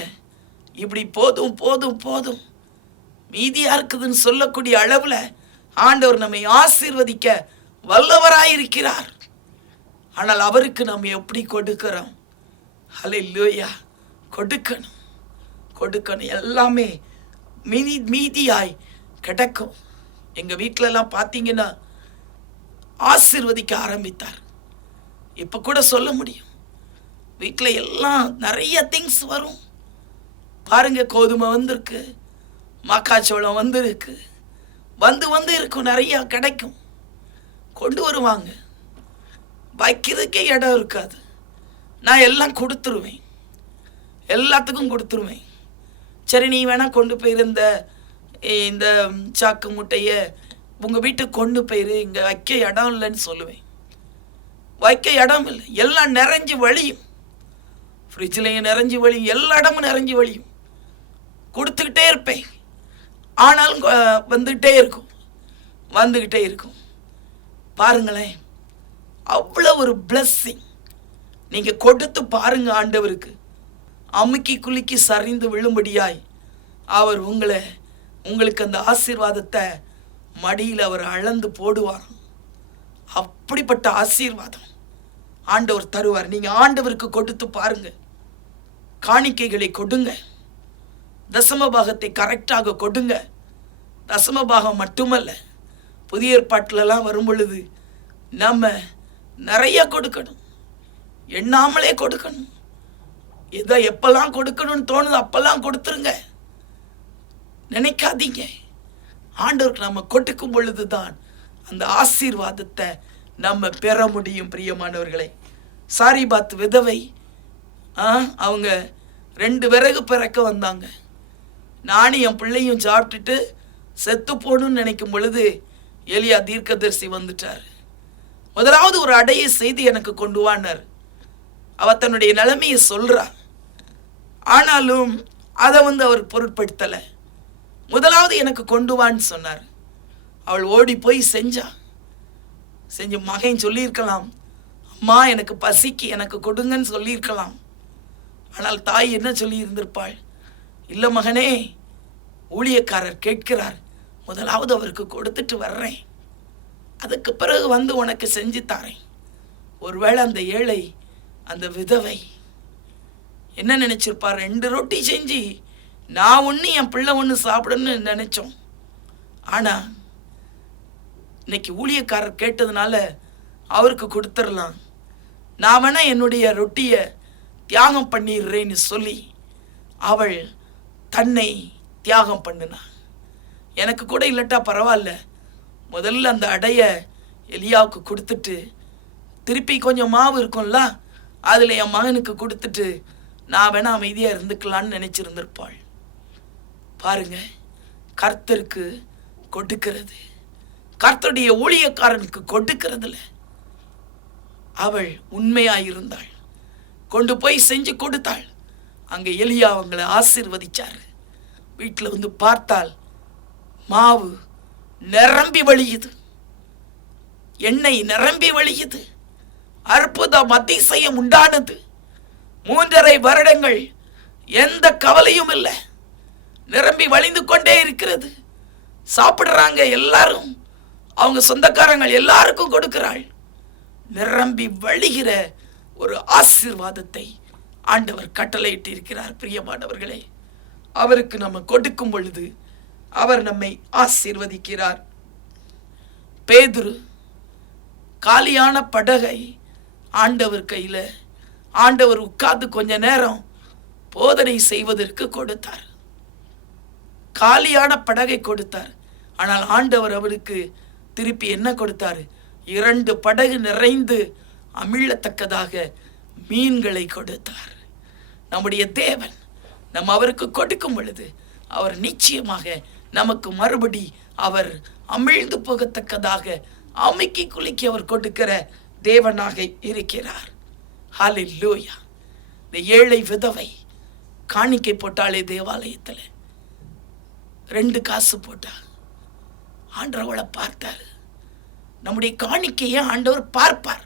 இப்படி போதும் போதும் போதும் மீதியா இருக்குதுன்னு சொல்லக்கூடிய அளவில் ஆண்டவர் நம்மை ஆசீர்வதிக்க வல்லவராயிருக்கிறார். ஆனால் அவருக்கு நாம் எப்படி கொடுக்கிறோம்? ஹல்லேலூயா. கொடுக்கணும், கொடுக்கணும். எல்லாமே மீதியாய் கிடைக்கும். எங்கள் வீட்டிலலாம் பார்த்தீங்கன்னா ஆசீர்வதிக்க ஆரம்பித்தார். இப்போ கூட சொல்ல முடியும், வீட்டில் எல்லாம் நிறைய திங்ஸ் வரும் பாருங்க. கோதுமை வந்திருக்கு, மக்காச்சோளம் வந்திருக்கு, வந்து இருக்கும், நிறையா கிடைக்கும், கொண்டு வருவாங்க. வைக்கிறதுக்கே இடம் இருக்காது. நான் எல்லாம் கொடுத்துருவேன், எல்லாத்துக்கும் கொடுத்துருவேன். சரி, நீ வேணா கொண்டு போயிருந்த இந்த சாக்கு முட்டையை உங்கள் வீட்டுக்கு கொண்டு போயிரு, இங்கே வைக்க இடம் இல்லைன்னு சொல்லுவேன். வைக்க இடம் இல்லை, எல்லாம் நிறைஞ்சு வழியும். ஃப்ரிட்ஜ்லையும் நிறைஞ்சு வழியும், எல்லா இடமும் நிறைஞ்சு வழியும். கொடுத்துக்கிட்டே இருப்பேன், ஆனாலும் வந்துக்கிட்டே இருக்கும். பாருங்களேன், அவ்வளோ ஒரு பிளஸ்ஸிங். நீங்கள் கொடுத்து பாருங்க ஆண்டவருக்கு. அமுக்கி குலுக்கி சரிந்து விழும்படியாய் அவர் உங்களுக்கு அந்த ஆசீர்வாதத்தை மடியில் அவர் அளந்து போடுவார். அப்படிப்பட்ட ஆசீர்வாதம் ஆண்டவர் தருவார். நீங்கள் ஆண்டவருக்கு கொடுத்து பாருங்க. காணிக்கைகளை கொடுங்க, தசம பாகத்தை கரெக்டாக கொடுங்க. தசம பாகம் மட்டுமல்ல, புதிய ஏற்பாட்டிலலாம் வரும் பொழுது நம்ம நிறைய கொடுக்கணும், எண்ணாமலே கொடுக்கணும். எதை எப்பெல்லாம் கொடுக்கணும்னு தோணுது அப்பெல்லாம் கொடுத்துருங்க. நினைக்காதீங்க. ஆண்டவருக்கு நம்ம கொடுக்கும் பொழுது தான் அந்த ஆசீர்வாதத்தை நம்ம பெற முடியும். பிரியமானவர்களே, சாரிபாத் விதவை அவங்க 2 விறகு பிறக்க வந்தாங்க. நானும் என் பிள்ளையும் சாப்பிட்டுட்டு செத்து போகணும்னு நினைக்கும் பொழுது எலியா தீர்க்கதரிசி வந்துட்டார். முதலாவது ஒரு அடையை செய்து எனக்கு கொண்டு வானார். அவ தன்னுடைய நிலைமையை சொல்றா. ஆனாலும் அதை அவர் பொருட்படுத்தலை. முதலாவது எனக்கு கொண்டு வான்னு சொன்னார். அவள் ஓடி போய் செஞ்சு மகன் சொல்லியிருக்கலாம், அம்மா எனக்கு பசிக்கு எனக்கு கொடுங்கன்னு சொல்லியிருக்கலாம். ஆனால் தாய் என்ன சொல்லி இருந்திருப்பாள்? இல்லை மகனே, ஊழியக்காரர் கேட்கிறார், முதலாவது அவருக்கு கொடுத்துட்டு வர்றேன், அதுக்கு பிறகு உனக்கு செஞ்சு தாரேன். ஒருவேளை அந்த ஏழை, அந்த விதவை என்ன நினைச்சிருப்பார்? 2 ரொட்டி செஞ்சு நான் ஒன்று என் பிள்ளை ஒன்று சாப்பிடணும்னு நினைச்சோம். ஆனால் இன்னைக்கு ஊழியக்காரர் கேட்டதுனால அவருக்கு கொடுத்துடலாம், நான் வேணா என்னுடைய ரொட்டியை தியாகம் பண்ணிடுறேன்னு சொல்லி அவள் தன்னை தியாகம் பண்ணினா. எனக்கு கூட இல்லட்டா பரவாயில்ல, முதல்ல அந்த அடைய எலியாவுக்கு கொடுத்துட்டு திருப்பி கொஞ்சம் மாவு இருக்கும்ல, அதில் என் மகனுக்கு கொடுத்துட்டு நான் வேணா அமைதியாக இருந்துக்கலான்னு நினச்சிருந்திருப்பாள். பாருங்க, கர்த்தருக்கு கொடுக்கிறது, கர்த்தருடைய ஊழியக்காரனுக்கு கொடுக்கிறதுல அவள் உண்மையாயிருந்தாள். கொண்டு போய் செஞ்சு கொடுத்தாள். அங்கே எலியா அவங்களை ஆசீர்வதிச்சார். வீட்டில் பார்த்தால் மாவு நிரம்பி வழியுது, எண்ணெய் நிரம்பி வழியுது, அற்புதம் அதிசயம் உண்டானது. 3.5 வருடங்கள் எந்த கவலையும் இல்லை, நிரம்பி வழிந்து கொண்டே இருக்கிறது. சாப்பிடுறாங்க எல்லாரும், அவங்க சொந்தக்காரங்கள் எல்லாருக்கும் கொடுக்கிறாள். நிரம்பி வழிகிற ஒரு ஆசீர்வாதத்தை ஆண்டவர் கட்டளையிட்டு இருக்கிறார். பிரியமானவர்களே, அவருக்கு நம்ம கொடுக்கும் பொழுது அவர் நம்மை ஆசீர்வதிக்கிறார். பேதுரு காலியான படகை ஆண்டவர் கையில், ஆண்டவர் உட்கார்ந்து கொஞ்ச நேரம் போதனை செய்வதற்கு கொடுத்தார். காலியான படகை கொடுத்தார். ஆனால் ஆண்டவர் அவருக்கு திருப்பி என்ன கொடுத்தார்? 2 படகு நிறைந்து அமிழத்தக்கதாக மீன்களை கொடுத்தார். நம்முடைய தேவன் நம்ம அவருக்கு கொடுக்கும் பொழுது அவர் நிச்சயமாக நமக்கு மறுபடி அவர் அமிழ்ந்து போகத்தக்கதாக அமைக்கி குலுக்கி அவர் கொடுக்கிற தேவனாக இருக்கிறார். ஹல்லேலூயா. இந்த ஏழை விதவை காணிக்கை போட்டாளே தேவாலயத்தில், 2 காசு போட்டாள். ஆண்டவரை பார்த்தார். நம்முடைய காணிக்கையை ஆண்டவர் பார்ப்பார்.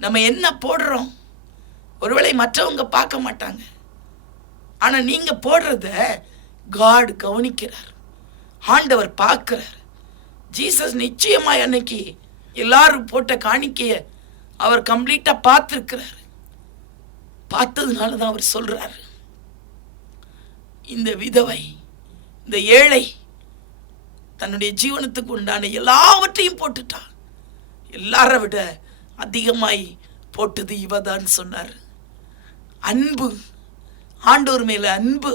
நம்ம என்ன போடுறோம், ஒருவேளை மற்றவங்க பார்க்க மாட்டாங்க, ஆனா நீங்க போடுறத காட் கவனிக்கிறார், ஆண்டவர் பார்க்கிறார். ஜீசஸ் நிச்சயமாய் அன்னைக்கு எல்லாரும் போட்ட காணிக்கைய அவர் கம்ப்ளீட்டா பார்த்திருக்கிறார். பார்த்ததுனாலதான் அவர் சொல்றாரு, இந்த விதவை, இந்த ஏழை தன்னுடைய ஜீவனத்துக்கு உண்டான எல்லாவற்றையும் போட்டுட்டா, எல்லார விட அதிகமாய் போட்டது இவதான் சொன்னார். அன்பு, ஆண்டவர் மேல அன்பு,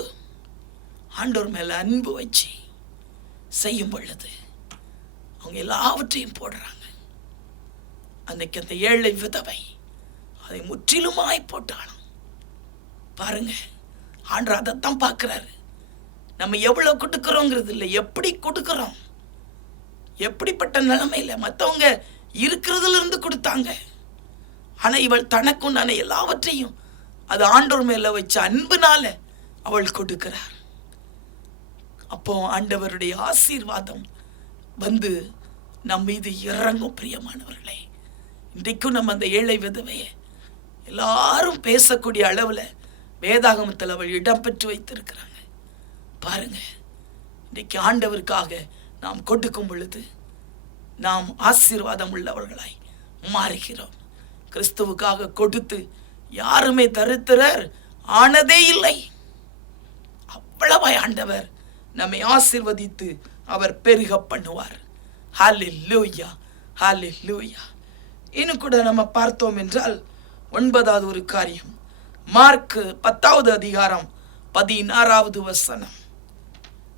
ஆண்டவர் மேல அன்பு வச்சு செய்யும் பொழுது அவங்க எல்லாவற்றையும் போடுறாங்க. அன்னைக்கு அந்த ஏழை விதவை அதை முற்றிலுமாய் போட்டாலும் பாருங்க, ஆண்டவர் அதைத்தான் பார்க்கிறாரு. நம்ம எவ்வளவு கொடுக்கிறோங்கிறது இல்லை, எப்படி கொடுக்கிறோம், எப்படிப்பட்ட நிலைமையில. மற்றவங்க இருக்கிறதுல இருந்து கொடுத்தாங்க, ஆனா இவள் தனக்குண்டான எல்லாவற்றையும் அது ஆண்டவர் மேல வச்ச அன்புனால அவள் கொடுக்கிறார். அப்போ ஆண்டவருடைய ஆசீர்வாதம் நம் மீது இறங்கும். பிரியமானவர்களே, இன்றைக்கும் நம்ம அந்த ஏழை விதவைய எல்லாரும் பேசக்கூடிய அளவுல வேதாகமத்தில் அவள் இடம்பெற்று வைத்திருக்கிறாங்க. பாருங்க, இன்றைக்கு ஆண்டவருக்காக நாம் கொடுக்கும் பொழுது நாம் ஆசீர்வாதம் உள்ளவர்களாய் மாறுகிறோம். கிறிஸ்துவுக்காக கொடுத்து யாருமே தரித்திரர் ஆனதே இல்லை. அவ்வளவாய் ஆண்டவர் நம்மை ஆசீர்வதித்து அவர் பெருக பண்ணுவார். ஹல்லேலூயா, ஹல்லேலூயா. இன்னும் கூட நம்ம பார்த்தோம் என்றால் 9வது ஒரு காரியம், மார்க் 10வது அதிகாரம் 16வது வசனம்.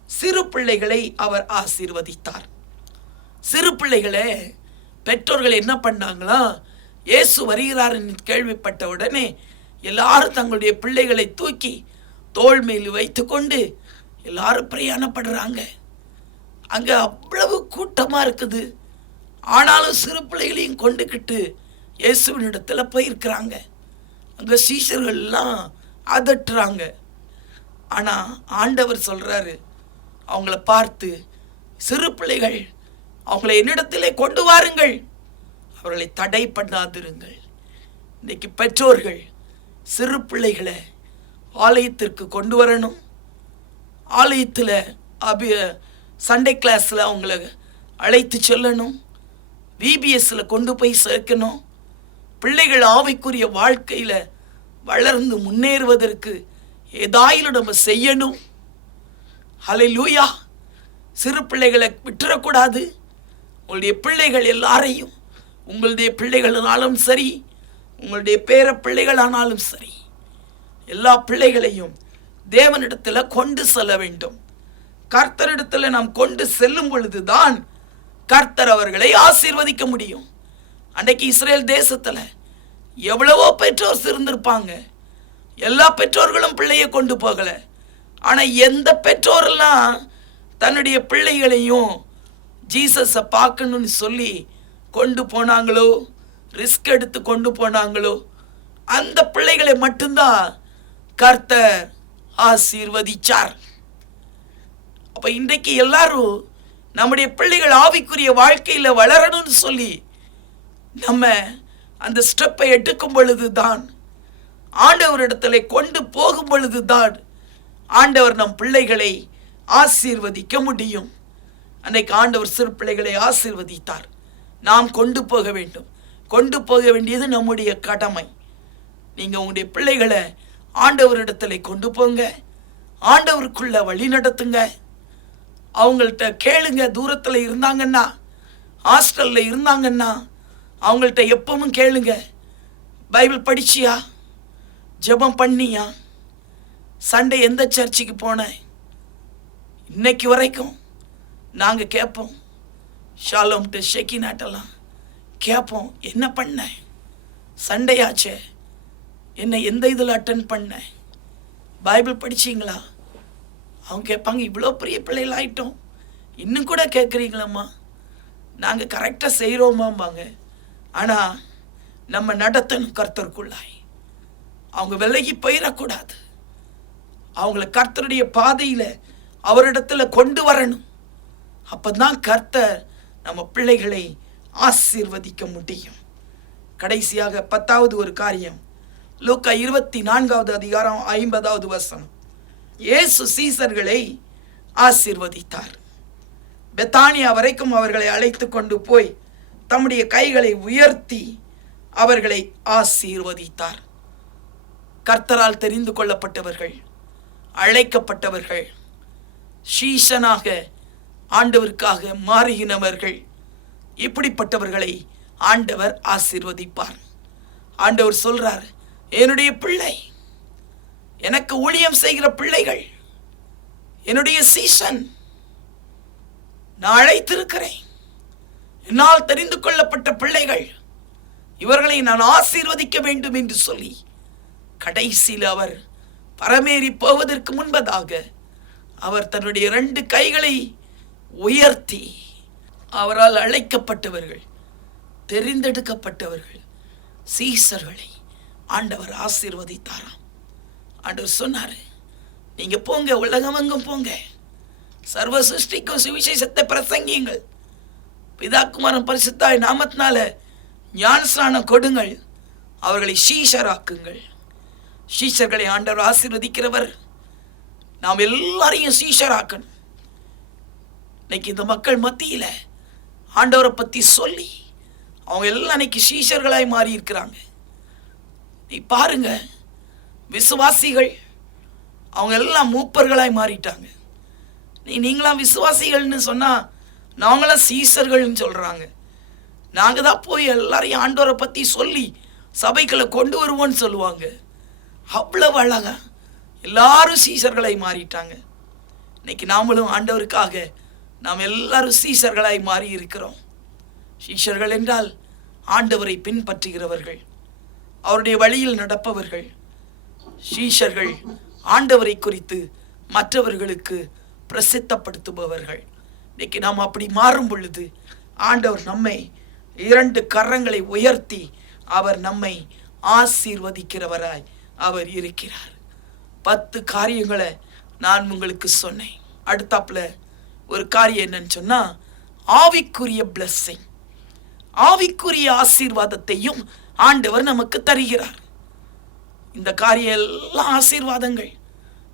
சிறு பிள்ளைகளை அவர் ஆசீர்வதித்தார். சிறு பிள்ளைகளே, பெற்றோர்கள் என்ன பண்ணாங்களா, இயேசு வருகிறார் என்று கேள்விப்பட்ட உடனே எல்லாரும் தங்களுடைய பிள்ளைகளை தூக்கி தோள் மேல் வைத்து கொண்டு எல்லாரும் பிரயாணப்படுறாங்க. அங்கே அவ்வளவு கூட்டமாக இருக்குது. ஆனாலும் சிறு பிள்ளைகளையும் கொண்டுக்கிட்டு இயேசுவின் இடத்துல போயிருக்கிறாங்க. அங்கே சீஷர்கள்லாம் அதட்டுறாங்க. ஆனால் ஆண்டவர் சொல்கிறாரு அவங்கள பார்த்து, சிறு பிள்ளைகள் அவங்களை என்னிடத்திலே கொண்டு வாருங்கள், அவர்களை தடை பண்ணாதிருங்கள். இன்றைக்கு பெற்றோர்கள் சிறு பிள்ளைகளை ஆலயத்திற்கு கொண்டு வரணும். ஆலயத்தில் சண்டே கிளாஸில் அவங்கள அழைத்து செல்லணும். விபிஎஸ்ஸில் கொண்டு போய் சேர்க்கணும். பிள்ளைகள் ஆவிக்குரிய வாழ்க்கையில் வளர்ந்து முன்னேறுவதற்கு ஏதாயிலும் நம்ம செய்யணும். ஹல்லேலூயா. சிறு பிள்ளைகளை விட்டுறக்கூடாது. உங்களுடைய பிள்ளைகள் எல்லாரையும், உங்களுடைய பிள்ளைகளானாலும் சரி, உங்களுடைய பேர பிள்ளைகளானாலும் சரி, எல்லா பிள்ளைகளையும் தேவனிடத்தில் கொண்டு செல்ல வேண்டும். கர்த்தரிடத்தில் நாம் கொண்டு செல்லும் பொழுதுதான் கர்த்தர் அவர்களை ஆசீர்வதிக்க முடியும். அன்றைக்கு இஸ்ரேல் தேசத்தில் எவ்வளவோ பெற்றோர் இருந்திருப்பாங்க. எல்லா பெற்றோர்களும் பிள்ளையை கொண்டு போகலை. ஆனால் எந்த பெற்றோரெல்லாம் தன்னுடைய பிள்ளைகளையும் ஜீசஸை பார்க்கணும்னு சொல்லி கொண்டு போனாங்களோ, ரிஸ்க் எடுத்து கொண்டு போனாங்களோ, அந்த பிள்ளைகளை மட்டும்தான் கர்த்தர் ஆசீர்வதிச்சார். அப்போ இன்றைக்கு எல்லாரும் நம்முடைய பிள்ளைகள் ஆவிக்குரிய வாழ்க்கையில் வளரணும்னு சொல்லி நம்ம அந்த ஸ்டெப்பை எடுக்கும் பொழுது தான், ஆண்டவரிடத்தில் கொண்டு போகும் பொழுது தான் ஆண்டவர் நம் பிள்ளைகளை ஆசீர்வதிக்க முடியும். அன்னைக்கு ஆண்டவர் சிறு பிள்ளைகளை ஆசீர்வதித்தார். நாம் கொண்டு போக வேண்டும். கொண்டு போக வேண்டியது நம்முடைய கடமை. நீங்கள் உங்களுடைய பிள்ளைகளை ஆண்டவரிடத்தில் கொண்டு போங்க. ஆண்டவருக்குள்ள வழி நடத்துங்க. அவங்கள்ட்ட கேளுங்க. தூரத்தில் இருந்தாங்கன்னா, ஹாஸ்டலில் இருந்தாங்கன்னா அவங்கள்ட்ட எப்பவும் கேளுங்க. பைபிள் படிச்சியா? ஜெபம் பண்ணியா? சண்டே எந்த சர்ச்சுக்கு போனேன்? இன்னைக்கு வரைக்கும் நாங்கள் கேட்போம். ஷாலோம்ட்டு ஷெக்கினாட்டெல்லாம் கேட்போம். என்ன பண்ணேன்? சண்டே ஆச்சே, என்ன எந்த இதில் அட்டன் பண்ணேன்? பைபிள் படிச்சிங்களா? அவங்க கேட்பாங்க, இவ்வளோ பெரிய பிள்ளைகள் ஆகிட்டோம், இன்னும் கூட கேட்குறீங்களம்மா? நாங்கள் கரெக்டாக செய்கிறோமாம்பாங்க. ஆனால் நம்ம நடத்தணும் கர்த்தருக்குள்ளாய். அவங்க விலகி போயிடக்கூடாது. அவங்கள கர்த்தருடைய பாதையில் அவரிடத்தில் கொண்டு வரணும். அப்போ தான் கர்த்தர் நம்ம பிள்ளைகளை ஆசீர்வதிக்க முடியும். கடைசியாக 10வது ஒரு காரியம், லூக்கா 24வது அதிகாரம் 50வது வசனம். இயேசு சீசர்களை ஆசீர்வதித்தார். பெத்தானியா வரைக்கும் அவர்களை அழைத்து கொண்டு போய் தம்முடைய கைகளை உயர்த்தி அவர்களை ஆசீர்வதித்தார். கர்த்தரால் தெரிந்து கொள்ளப்பட்டவர்கள், அழைக்கப்பட்டவர்கள், சீஷனாக ஆண்டவருக்காக மாறுகினவர்கள், இப்படிப்பட்டவர்களை ஆண்டவர் ஆசீர்வதிப்பார். ஆண்டவர் சொல்றார், என்னுடைய பிள்ளை, எனக்கு ஊழியம் செய்கிற பிள்ளைகள், என்னுடைய சீஷன், நான் அழைத்திருக்கிறேன். என்னால் தெரிந்து கொள்ளப்பட்ட பிள்ளைகள், இவர்களை நான் ஆசீர்வதிக்க வேண்டும் என்று சொல்லி கடைசியில் அவர் பரமேறி போவதற்கு முன்பதாக அவர் தன்னுடைய 2 கைகளை உயர்த்தி அவரால் அழைக்கப்பட்டவர்கள், தெரிந்தெடுக்கப்பட்டவர்கள், சீசர்களை ஆண்டவர் ஆசீர்வதித்தாராம். ஆண்டவர் சொன்னார், நீங்க போங்க, உலகமெங்கும் போங்க, சர்வ சிருஷ்டிக்கும் சுவிசேஷத்தை பிரசங்கியுங்கள், பிதா குமாரன் பரிசுத்தாய் நாமத்தினால ஞானஸ்நானம் கொடுங்கள், அவர்களை சீஷராக்குங்கள். சீஷர்களை ஆண்டவர் ஆசீர்வதிக்கிறவர். நாம் எல்லாரையும் சீஷராக்கணும். இன்னைக்கு இந்த மக்கள் மத்தியில் ஆண்டவரை பற்றி சொல்லி அவங்க எல்லாம் இன்னைக்கு சீஷர்களாய் மாறி இருக்கிறாங்க. நீ பாருங்க, விசுவாசிகள் அவங்க எல்லாம் மூப்பர்களாய் மாறிட்டாங்க. நீங்களாம் விசுவாசிகள்னு சொன்னால் நாங்களாம் சீஷர்கள்னு சொல்கிறாங்க. நாங்கள் தான் போய் எல்லாரையும் ஆண்டவரை பற்றி சொல்லி சபைகளை கொண்டு வருவோன்னு சொல்லுவாங்க. அவ்வளவு அழகா எல்லாரும் சீஷர்களாய் மாறிட்டாங்க. இன்னைக்கு நாமளும் ஆண்டவருக்காக நாம் எல்லாரும் சீஷர்களாய் மாறி இருக்கிறோம். சீஷர்கள் என்றால் ஆண்டவரை பின்பற்றுகிறவர்கள், அவருடைய வழியில் நடப்பவர்கள். சீஷர்கள் ஆண்டவரை குறித்து மற்றவர்களுக்கு பிரசித்தப்படுத்துபவர்கள். இன்னைக்கு நாம் அப்படி மாறும் பொழுது ஆண்டவர் நம்மை 2 கரங்களை உயர்த்தி அவர் நம்மை ஆசீர்வதிக்கிறவராய் அவர் இருக்கிறார். 10 காரியங்களை நான் உங்களுக்கு சொன்னேன். அடுத்தாப்புல ஒரு காரியம் என்னன்னு சொன்னா, ஆவிக்குரிய பிளெஸிங், ஆவிக்குரிய ஆசீர்வாதத்தையும் ஆண்டவர் நமக்கு தருகிறார். இந்த காரியம் எல்லாம் ஆசீர்வாதங்கள்,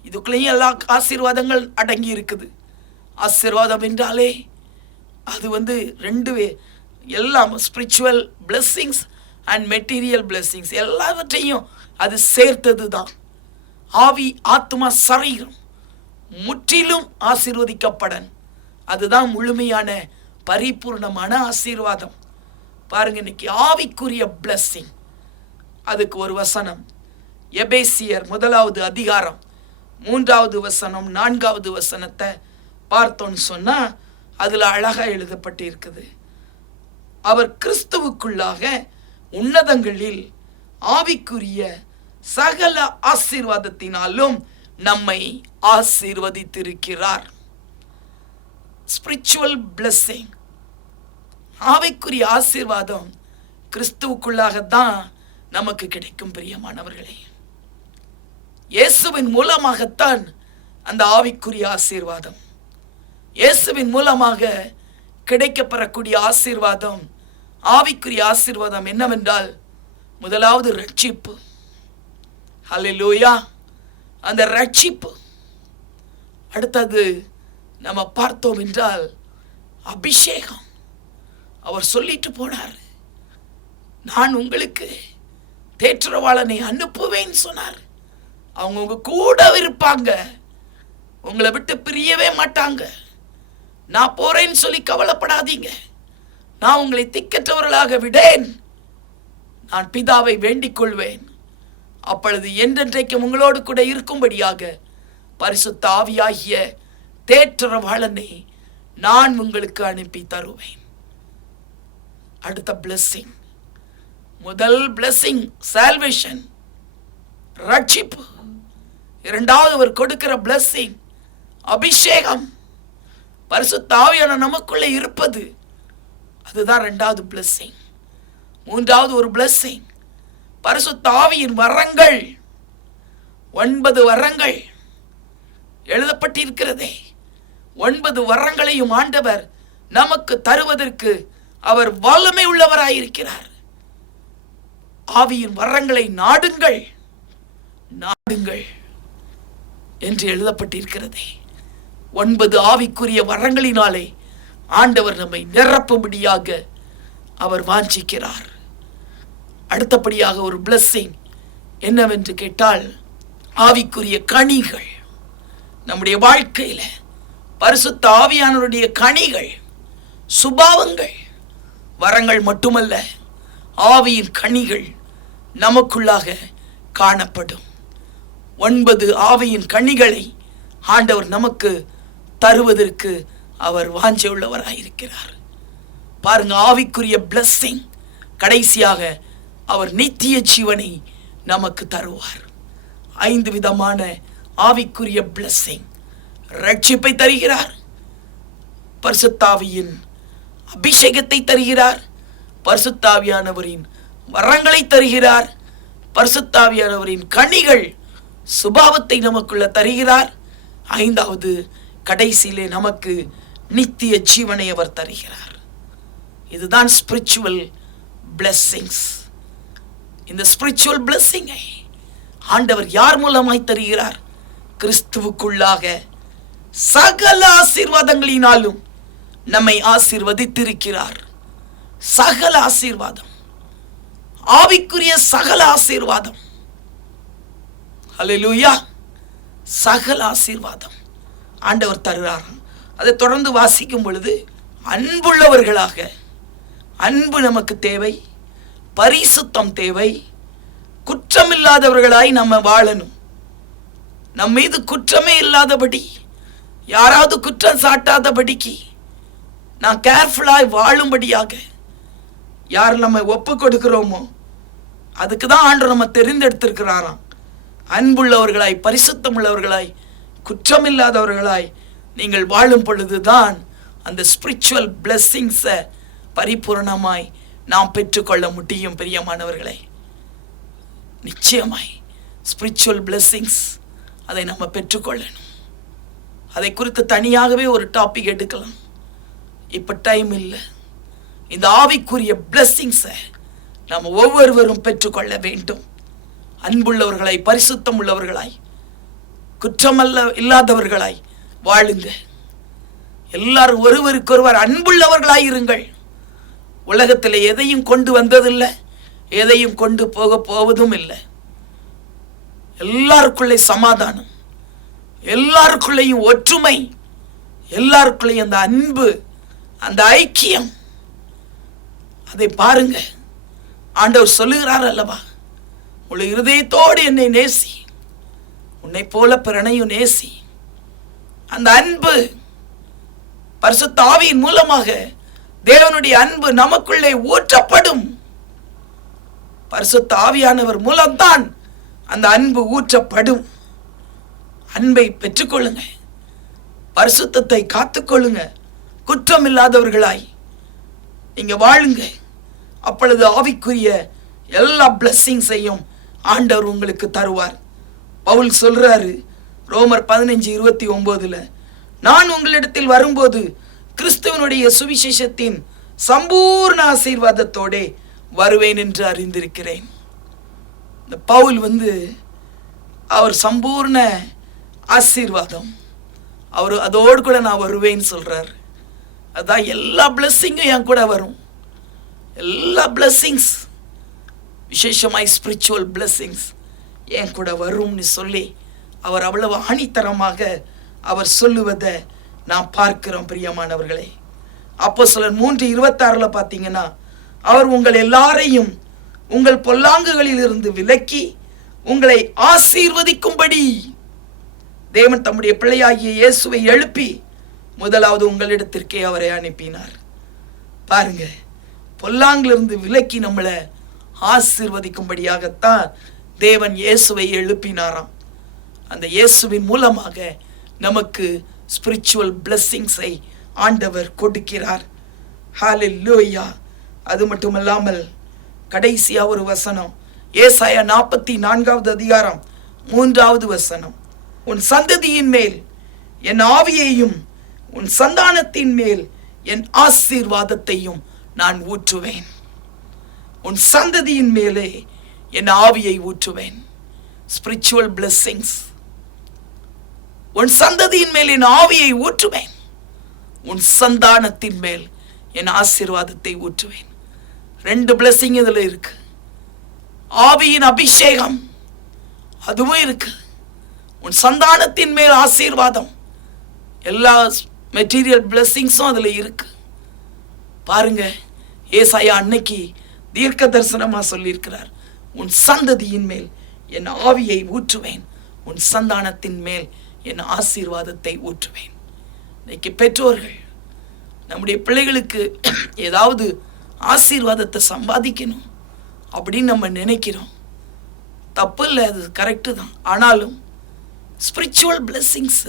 இதுக்குள்ளேயும் எல்லா ஆசீர்வாதங்கள் அடங்கி இருக்குது. ஆசீர்வாதம் என்றாலே அது 2 எல்லாம் spiritual blessings and material blessings எல்லாவற்றையும் அது சேர்த்தது தான். ஆவி, ஆத்மா, சரீரம் முற்றிலும் ஆசீர்வதிக்கப்படன், அதுதான் முழுமையான பரிபூர்ணமான ஆசீர்வாதம். பாருங்க, இன்னைக்கு ஆவிக்குரிய பிளெஸ்ஸிங், அதுக்கு ஒரு வசனம் எபேசியர் 1வது அதிகாரம் 3வது வசனம் 4வது வசனத்தை பார்த்தோன்னு சொன்னா அதுல அழகா எழுதப்பட்டு இருக்குது. அவர் கிறிஸ்துவுக்குள்ளாக உன்னதங்களில் ஆவிக்குரிய சகல ஆசீர்வாதத்தினாலும் நம்மை ஆசீர்வதித்திருக்கிறார். ஸ்பிரிச்சுவல் பிளெஸிங், ஆவிக்குரிய ஆசீர்வாதம் கிறிஸ்துவுக்குள்ளாகத்தான் நமக்கு கிடைக்கும். பிரியமானவர்களே, இயேசுவின் மூலமாகத்தான் அந்த ஆவிக்குரிய ஆசீர்வாதம், இயேசுவின் மூலமாக கிடைக்கப்பெறக்கூடிய ஆசீர்வாதம், ஆவிக்குரிய ஆசீர்வாதம் என்னவென்றால், முதலாவது ரட்சிப்பு. ஹல்லேலூயா, அந்த ரட்சிப்பு. அடுத்தது நம்ம பார்த்தோம் என்றால் அபிஷேகம். அவர் சொல்லிட்டு போனார், நான் உங்களுக்கு தேற்றரவாளனை அனுப்புவேன் சொன்னார். அவங்க உங்க கூட இருப்பாங்க, உங்களை விட்டு பிரியவே மாட்டாங்க. நான் போறேன்னு சொல்லி கவலைப்படாதீங்க, நான் உங்களை திக்கற்றவர்களாக விடேன், நான் பிதாவை வேண்டிக் கொள்வேன், அப்பொழுது என்றென்றைக்கும் உங்களோடு கூட இருக்கும்படியாக பரிசுத்த ஆவியாகிய தேற்றரவாளனை நான் உங்களுக்கு அனுப்பி தருவேன். அடுத்த பிளெஸிங், முதல் பிளெஸிங் சால்வேஷன், ரட்சிப்பு. இரண்டாவது அவர் கொடுக்கிற பிளெஸிங் அபிஷேகம், பரிசுத்த ஆவியான நமக்குள்ளே இருப்பது, அதுதான் 2வது பிளெஸிங். 3வது ஒரு பிளெஸிங் பரிசுத்த ஆவியின் வரங்கள். 9 வரங்கள் எழுதப்பட்டிருக்கிறதே, 9 வரங்களையும் ஆண்டவர் நமக்கு தருவதற்கு அவர் வல்லமை உள்ளவராயிருக்கிறார். ஆவியின் வரங்களை நாடுங்கள், நாடுங்கள் என்று எழுதப்பட்டிருக்கிறதே. 9 ஆவிக்குரிய வரங்களினாலே ஆண்டவர் நம்மை நிரப்பும்படியாக அவர் வாஞ்சிக்கிறார். அடுத்தபடியாக ஒரு பிளெஸிங் என்னவென்று கேட்டால், ஆவிக்குரிய கனிகள். நம்முடைய வாழ்க்கையில பரிசுத்த ஆவியானவருடைய கனிகள், சுபாவங்கள், வரங்கள் மட்டுமல்ல, ஆவியின் கனிகள் நமக்குள்ளாக காணப்படும். 9 ஆவியின் கனிகளை ஆண்டவர் நமக்கு தருவதற்கு அவர் வாஞ்சை உள்ளவராயிருக்கிறார். பாருங்க, ஆவிக்குரிய பிளெஸிங். கடைசியாக அவர் நித்திய ஜீவனை நமக்கு தருவார். 5 விதமான ஆவிக்குரிய பிளெஸிங். ரட்சிப்பை தருகிறார், பரிசுத்த ஆவியின் அபிஷேகத்தை தருகிறார், பரிசுத்த ஆவியானவரின் வரங்களை தருகிறார், பரிசுத்த ஆவியானவரின் கனிகள், சுபாவத்தை நமக்குள்ள தருகிறார். 5வது கடைசியிலே நமக்கு நித்திய ஜீவனை அவர் தருகிறார். இதுதான் ஸ்பிரிச்சுவல் பிளெஸிங்ஸ். இந்த ஸ்பிரிச்சுவல் பிளெஸிங்கை ஆண்டவர் யார் மூலமாய் தருகிறார்? கிறிஸ்துவுக்குள்ளாக சகல ஆசீர்வாதங்களினாலும் நம்மை ஆசீர்வதித்திருக்கிறார். சகல ஆசீர்வாதம், ஆவிக்குரிய சகல ஆசீர்வாதம். ஹல்லேலூயா, சகல ஆசீர்வாதம் ஆண்டவர் தருகிறார். அதை தொடர்ந்து வாசிக்கும் பொழுது, அன்புள்ளவர்களாக, அன்பு நமக்கு தேவை, பரிசுத்தம் தேவை, குற்றமில்லாதவர்களாய் நம்ம வாழணும். நம் மீது குற்றமே இல்லாதபடி, யாராவது குற்றம் சாட்டாதபடிக்கு நான் கேர்ஃபுல்லாய் வாழும்படியாக யார் நம்ம ஒப்பு கொடுக்கிறோமோ அதுக்கு தான் ஆண்டவர் நம்ம தெரிந்தெடுத்திருக்கிறாராம். அன்புள்ளவர்களாய், பரிசுத்தம் உள்ளவர்களாய், குற்றமில்லாதவர்களாய் நீங்கள் வாழும் பொழுதுதான் அந்த ஸ்பிரிச்சுவல் பிளெஸ்ஸிங்ஸை பரிபூர்ணமாய் நாம் பெற்றுக்கொள்ள முடியும். பிரியமானவர்களே, நிச்சயமாய் ஸ்பிரிச்சுவல் பிளெஸ்ஸிங்ஸ் அதை நம்ம பெற்றுக்கொள்ளணும். அதை குறித்து தனியாகவே ஒரு டாபிக் எடுக்கலாம், இப்போ டைம் இல்லை. இந்த ஆவிக்குரிய பிளெஸ்ஸிங்ஸை நாம் ஒவ்வொருவரும் பெற்றுக்கொள்ள வேண்டும். அன்புள்ளவர்களாய், பரிசுத்தம் உள்ளவர்களாய், குற்றமல்ல இல்லாதவர்களாய் வாழுங்க. எல்லாரும் ஒருவருக்கொருவர் அன்புள்ளவர்களாய் இருங்கள். உலகத்தில் எதையும் கொண்டு வந்ததில்லை, எதையும் கொண்டு போவதும் இல்லை. எல்லாருக்குள்ளே சமாதானம், எல்லாருக்குள்ளேயும் ஒற்றுமை, எல்லாருக்குள்ளேயும் அந்த அன்பு, அந்த ஐக்கியம். அதை பாருங்க. ஆண்டவர் சொல்லுகிறார் அல்லவா, உள்ள இருதயத்தோடு என்னை நேசி, உன்னை போல பிறனையும் நேசி. அந்த அன்பு பரிசுத்த ஆவியின் மூலமாக தேவனுடைய அன்பு நமக்குள்ளே ஊற்றப்படும். பரிசுத்த ஆவியானவர் மூலம்தான் அந்த அன்பு ஊற்றப்படும். அன்பை பெற்றுக்கொள்ளுங்க, பரிசுத்தத்தை காத்துக்கொள்ளுங்க, குற்றம் இல்லாதவர்களாய் நீங்க வாழுங்க. அப்பொழுது ஆவிக்குரிய எல்லா பிளெஸ்ஸிங்ஸையும் ஆண்டவர் உங்களுக்கு தருவார். பவுல் சொல்றாரு ரோமர் 15:29, நான் உங்களிடத்தில் வரும்போது கிறிஸ்துவனுடைய சுவிசேஷத்தின் சம்பூர்ண ஆசீர்வாதத்தோடே வருவேன் என்று அறிந்திருக்கிறேன். இந்த பவுல் அவர் சம்பூர்ண ஆசீர்வாதம், அவர் அதோடு கூட நான் வருவேன்னு சொல்றார். அதான் எல்லா பிளெஸ்ஸிங்கும் என் கூட வரும். எல்லா பிளெஸ்ஸிங்ஸ், விசேஷமாய் ஸ்பிரிச்சுவல் பிளெஸ்ஸிங்ஸ் என் கூட வரும்னு சொல்லி அவர் அவ்வளவு ஆணித்தரமாக அவர் சொல்லுவதை நாம் பார்க்கிறோம். பிரியமானவர்களே, அப்போஸ்தலர் 3:26 பார்த்தீங்கன்னா, அவர் உங்கள் எல்லாரையும் உங்கள் பொல்லாங்குகளில் இருந்து விலக்கி உங்களை ஆசீர்வதிக்கும்படி தேவன் தம்முடைய பிள்ளையாகிய இயேசுவை எழுப்பி முதலாவது உங்களிடத்திற்கே அவரை அனுப்பினார். பாருங்க, பொல்லாங்கிலிருந்து விலக்கி நம்மளை ஆசீர்வதிக்கும்படியாகத்தான் தேவன் இயேசுவை எழுப்பினாராம். அந்த இயேசுவின் மூலமாக நமக்கு ஸ்பிரிச்சுவல் பிளெஸ்ஸிங்ஸை ஆண்டவர் கொடுக்கிறார். ஹல்லேலூயா. அது மட்டுமல்லாமல் கடைசியா ஒரு வசனம், ஏசாயா 44:3, உன் சந்ததியின் மேல் என் ஆவியையும் உன் சந்தானத்தின் மேல் என் ஆசீர்வாதத்தையும் நான் ஊற்றுவேன். உன் சந்ததியின் மேலே என் ஆவியை ஊற்றுவேன். Spiritual blessings. உன் சந்ததியின் மேல் என் ஆவியை ஊற்றுவேன், உன் சந்தானத்தின் மேல் என் ஆசீர்வாதத்தை ஊற்றுவேன். 2 பிளெஸ்ஸிங் இதுல இருக்கு. ஆவியின் அபிஷேகம் அதுவும் இருக்கு, உன் சந்தானத்தின் மேல் ஆசீர்வாதம், எல்லா மெட்டீரியல் பிளெஸ்ஸிங்ஸும் அதுல இருக்கு. பாருங்க, ஏசாயா அன்னைக்கு தீர்க்க தரிசனமா சொல்லியிருக்கிறார், உன் சந்ததியின் மேல் என் ஆவியை ஊற்றுவேன், உன் சந்தானத்தின் மேல் என் ஆசீர்வாதத்தை ஊற்றுவேன். இன்னைக்கு பெற்றோர்கள் நம்முடைய பிள்ளைகளுக்கு ஏதாவது ஆசீர்வாதத்தை சம்பாதிக்கணும் அப்படின்னு நம்ம நினைக்கிறோம். தப்பு இல்லை, அது கரெக்டு தான். ஆனாலும் ஸ்பிரிச்சுவல் பிளெஸ்ஸிங்ஸ்,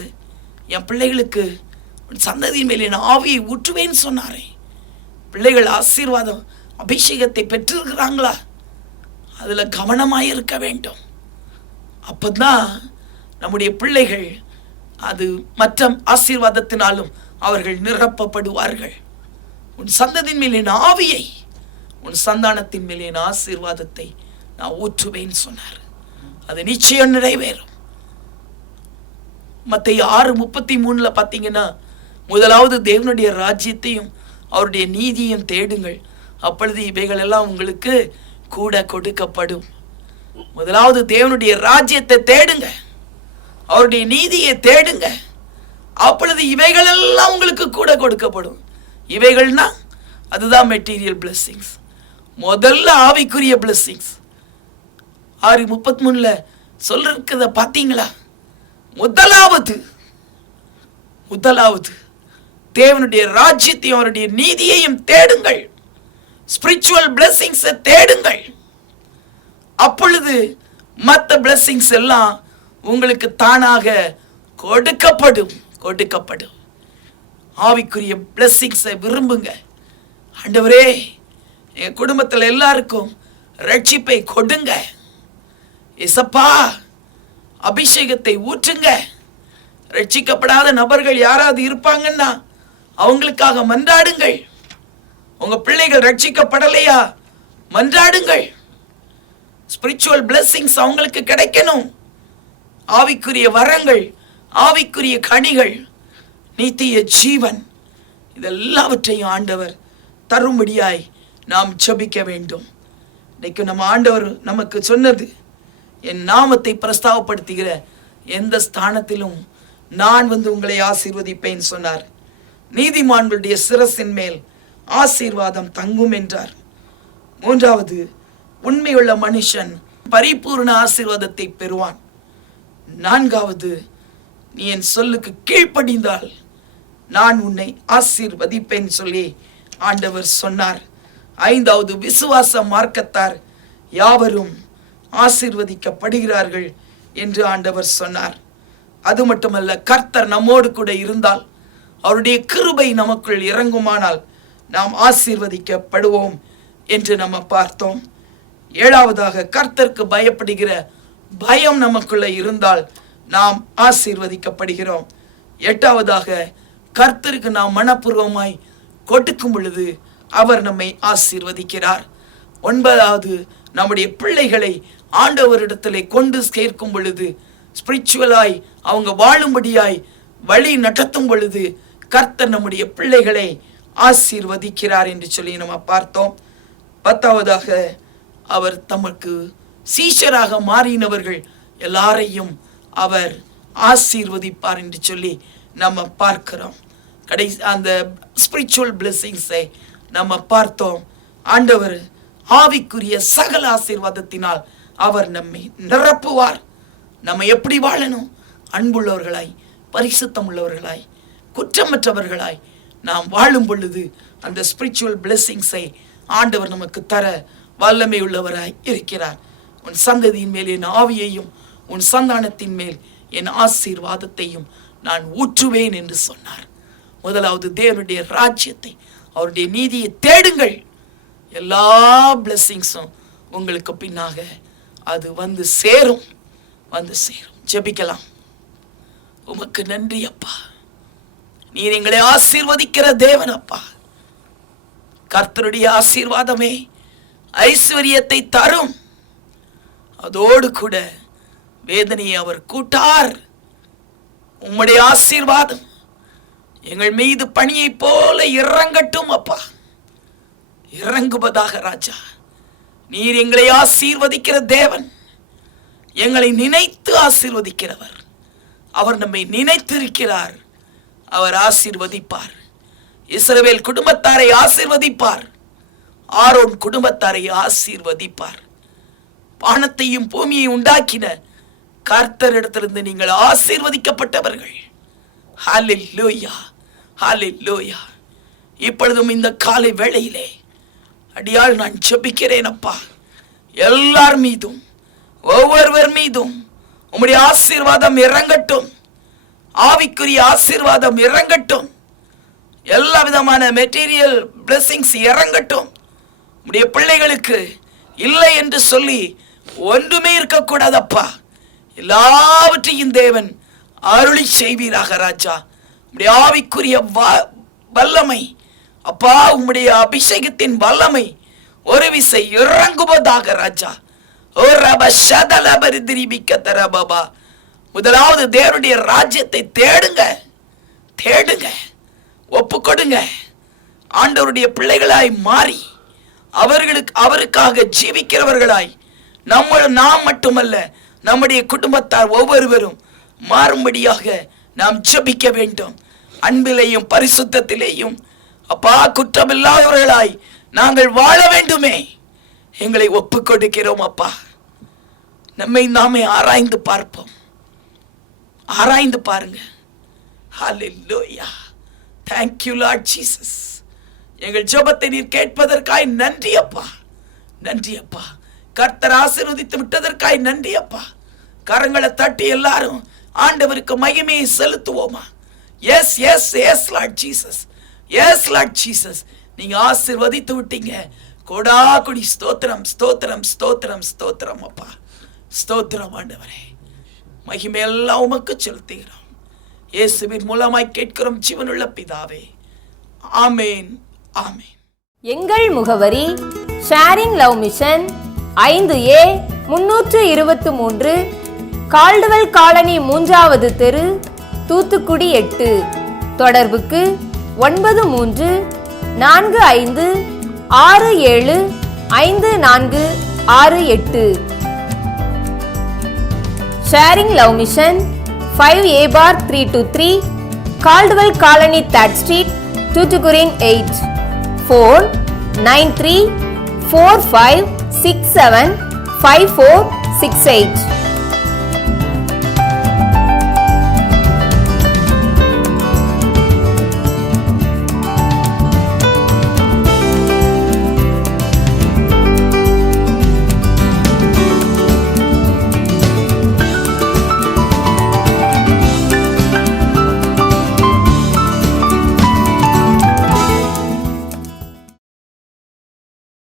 என் பிள்ளைகளுக்கு சந்ததியின் மேல் என் ஆவியை ஊற்றுவேன்னு சொன்னாரே, பிள்ளைகள் ஆசீர்வாதம் அபிஷேகத்தை பெற்றிருக்கிறாங்களா? அதில் கவனமாக இருக்க வேண்டும். அப்போதான் நம்முடைய பிள்ளைகள் அது மற்ற ஆசீர்வாதத்தினாலும் அவர்கள் நிரப்பப்படுவார்கள். உன் சந்ததியின் மேல் என் ஆவியை, உன் சந்தானத்தின் மேல் என் ஆசீர்வாதத்தை நான் ஊற்றுவேன்னு சொன்னார். அது நிச்சயம் நிறைவேறும். மத்தேயு 6:33 பார்த்தீங்கன்னா, முதலாவது தேவனுடைய ராஜ்யத்தையும் அவருடைய நீதியையும் தேடுங்கள், அப்பொழுது இவைகள் எல்லாம் உங்களுக்கு கூட கொடுக்கப்படும். முதலாவது தேவனுடைய ராஜ்யத்தை தேடுங்க, அவருடைய நீதியை தேடுங்க, அப்பொழுது இவைகள் எல்லாம் உங்களுக்கு கூட கொடுக்கப்படும். இவைகள்னா அதுதான் மெட்டீரியல் பிளெஸ்ஸிங்ஸ். முதல்ல ஆவிக்குரிய பிளெஸ்ஸிங்ஸ் 6:33 சொல்றத பார்த்தீங்களா? முதலாவது தேவனுடைய ராஜ்யத்தையும் அவருடைய நீதியையும் தேடுங்கள், ஸ்பிரிச்சுவல் பிளெஸிங்ஸ் தேடுங்கள். அப்பொழுது மற்ற பிளெஸிங்ஸ் எல்லாம் உங்களுக்கு தானாக கொடுக்கப்படும். ஆவிக்குரிய பிளெஸிங்ஸை விரும்புங்க. ஆண்டவரே, என் குடும்பத்தில் எல்லாருக்கும் ரட்சிப்பை கொடுங்க. இயேசப்பா, அபிஷேகத்தை ஊற்றுங்க. ரட்சிக்கப்படாத நபர்கள் யாராவது இருப்பாங்கன்னா அவங்களுக்காக மன்றாடுங்கள். உங்க பிள்ளைகள் ரட்சிக்கப்படலையா, மன்றாடுங்கள். ஸ்பிரிச்சுவல் பிளெஸிங்ஸ் அவங்களுக்கு கிடைக்கணும். ஆவிக்குரிய வரங்கள், ஆவிக்குரிய கனிகள், நித்திய ஜீவன், இதெல்லாவற்றையும் ஆண்டவர் தரும்படியாய் நாம் ஜெபிக்க வேண்டும். இன்னைக்கு நம்ம ஆண்டவர் நமக்கு சொன்னது, என் நாமத்தை பிரஸ்தாவப்படுத்துகிற எந்த ஸ்தானத்திலும் நான் உங்களை ஆசீர்வதிப்பேன் சொன்னார். நீதிமான்களுடைய சிரசின் மேல் ஆசீர்வாதம் தங்கும் என்றார். மூன்றாவது, உண்மையுள்ள மனுஷன் பரிபூர்ண ஆசீர்வாதத்தை பெறுவான். நான்காவது, நீ என் சொல்லுக்கு கீழ்ப்படிந்தால் நான் உன்னை ஆசீர்வதிப்பேன் சொல்லி ஆண்டவர் சொன்னார். ஐந்தாவது, விசுவாச மார்க்கத்தார் யாவரும் ஆசீர்வதிக்கப்படுகிறார்கள் என்று ஆண்டவர் சொன்னார். அது மட்டுமல்ல, கர்த்தர் நம்மோடு கூட இருந்தால், அவருடைய கிருபை நமக்குள் இறங்குமானால் நாம் ஆசீர்வதிக்கப்படுவோம் என்று நம்ம பார்த்தோம். ஏழாவதாக, கர்த்தருக்கு பயப்படுகிற பயம் நமக்குள்ள இருந்தால் நாம் ஆசீர்வதிக்கப்படுகிறோம். எட்டாவதாக, கர்த்தருக்கு நாம் மனப்பூர்வமாய் கொடுக்கும் பொழுது அவர் நம்மை ஆசீர்வதிக்கிறார். ஒன்பதாவது, நம்முடைய பிள்ளைகளை ஆண்டவரிடத்திலே கொண்டு சேர்க்கும் பொழுது, ஸ்பிரிச்சுவலாய் அவங்க வாழும்படியாய் வழி நடத்தும் பொழுது கர்த்தர் நம்முடைய பிள்ளைகளை ஆசீர்வதிக்கிறார் என்று சொல்லி நம்ம பார்த்தோம். பத்தாவதாக, அவர் தமக்கு சீஷராக மாறினவர்கள் எல்லாரையும் அவர் ஆசீர்வதிப்பார் என்று சொல்லி நம்ம பார்க்கிறோம். கடைசி அந்த ஸ்பிரிச்சுவல் பிளெஸிங்ஸை நம்ம பார்த்தோம். ஆண்டவர் ஆவிக்குரிய சகல ஆசீர்வாதத்தினால் அவர் நம்மை நிரப்புவார். நம்ம எப்படி வாழணும்? அன்புள்ளவர்களாய், பரிசுத்தம் உள்ளவர்களாய், குற்றமற்றவர்களாய் நாம் வாழும் பொழுது அந்த ஸ்பிரிச்சுவல் பிளெஸிங்ஸை ஆண்டவர் நமக்கு தர வல்லமை உள்ளவராய் இருக்கிறார். உன் சந்ததியின் மேல் என் ஆவியையும் உன் சந்தானத்தின் மேல் என் ஆசீர்வாதத்தையும் நான் ஊற்றுவேன் என்று சொன்னார். முதலாவது, தேவனுடைய ராஜ்யத்தை, அவருடைய நீதியை தேடுங்கள். எல்லா பிளெஸிங்ஸும் உங்களுக்கு பின்னாக அது வந்து சேரும். ஜெபிக்கலாம். உமக்கு நன்றி அப்பா, நீர் எங்களை ஆசீர்வதிக்கிற தேவன் அப்பா. கர்த்தருடைய ஆசீர்வாதமே ஐஸ்வர்யத்தை தரும். அதோடு கூட வேதனையை அவர் கூட்டார். உம்முடைய ஆசீர்வாதம் எங்கள் மீது பணியை போல இறங்கட்டும் அப்பா, இறங்குவதாக ராஜா. நீர் எங்களை ஆசீர்வதிக்கிற தேவன், எங்களை நினைத்து ஆசீர்வதிக்கிறவர். அவர் நம்மை நினைத்திருக்கிறார். அவர் ஆசீர்வதிப்பார். இஸ்ரவேல் குடும்பத்தாரை ஆசீர்வதிப்பார். ஆரோன் குடும்பத்தாரை ஆசீர்வதிப்பார். வானத்தையும் பூமியை உண்டாக்கின கர்த்தரிடத்திலிருந்து நீங்கள் ஆசீர்வதிக்கப்பட்டவர்கள். ஹல்லேலூயா, ஹல்லேலூயா. இப்பொழுதும் இந்த காலை வேளையிலே அடியால் நான் ஜெபிக்கிறேன் அப்பா, எல்லார் மீதும், ஒவ்வொருவர் மீதும் உம்முடைய ஆசீர்வாதம் இறங்கட்டும். ஆவிக்குரிய ஆசீர்வாதம் இறங்கட்டும். எல்லா விதமான மெட்டீரியல் பிளெஸிங்ஸ் இறங்கட்டும். உம்முடைய பிள்ளைகளுக்கு இல்லை என்று சொல்லி ஒன்றுமே இருக்கக்கூடாதப்பா. எல்லாவற்றையும் தேவன் அருளி செய்வீராக ராஜா. உம்முடைய ஆவிக்குரிய வல்லமை அப்பா, உம்முடைய அபிஷேகத்தின் வல்லமை ஒரு விசை இறங்குவதாக ராஜா. ஓ ரப ஷதலபரி திரிபிக்கதர பாபா. முதலாவது தேவனுடைய ராஜ்யத்தை தேடுங்க, ஒப்புக்கொடுங்க. ஆண்டவருடைய பிள்ளைகளாய் மாறி அவருக்காக ஜீவிக்கிறவர்களாய் நாம் மட்டுமல்ல, நம்முடைய குடும்பத்தார் ஒவ்வொருவரும் மாறும்படியாக நாம் ஜெபிக்க வேண்டும். அன்பிலேயும் பரிசுத்தத்திலேயும் அப்பா குற்றமில்லாதவர்களாய் நாங்கள் வாழ வேண்டுமே. எங்களை ஒப்பு கொடுக்கிறோம் அப்பா. நம்மை நாமே ஆராய்ந்து பார்ப்போம். ஆராய்ந்து பாருங்க. ஹல்லேலூயா. Thank you Lord Jesus. எங்கள் ஜெபத்தை நீர் கேட்பதற்காய் நன்றி அப்பா, நன்றி அப்பா. கர்த்தர் ஆசீர்வதித்து விட்டதற்காய் நன்றி அப்பா. கரங்களை தட்டி எல்லாரும் ஆண்டவருக்கு மகிமையை செலுத்துவோமா? Yes yes yes lord Jesus, yes lord Jesus. நீங்க ஆசீர்வதித்து விட்டீங்க. கொடா கொடி ஸ்தோத்திரம் ஸ்தோத்திரம் ஸ்தோத்திரம் ஸ்தோத்திரம் அப்பா, ஸ்தோத்திரம் ஆண்டவரே. மகிமை எல்லாம் உமக்கு செலுத்துகிறோம். இயேசுவின் மூலமாய் கேட்கிறோம் ஜீவனுள்ள பிதாவே, ஆமேன் ஆமேன். எங்கள் முகவரி sharing love mission 5A 323 Caldwell colony 3வது தெரு, தூத்துக்குடி 8. தொடர்புக்கு 9345675468. Sharing love mission 5A-323 Caldwell colony 3rd street, Thoothukudi 8. Phone 9345675468.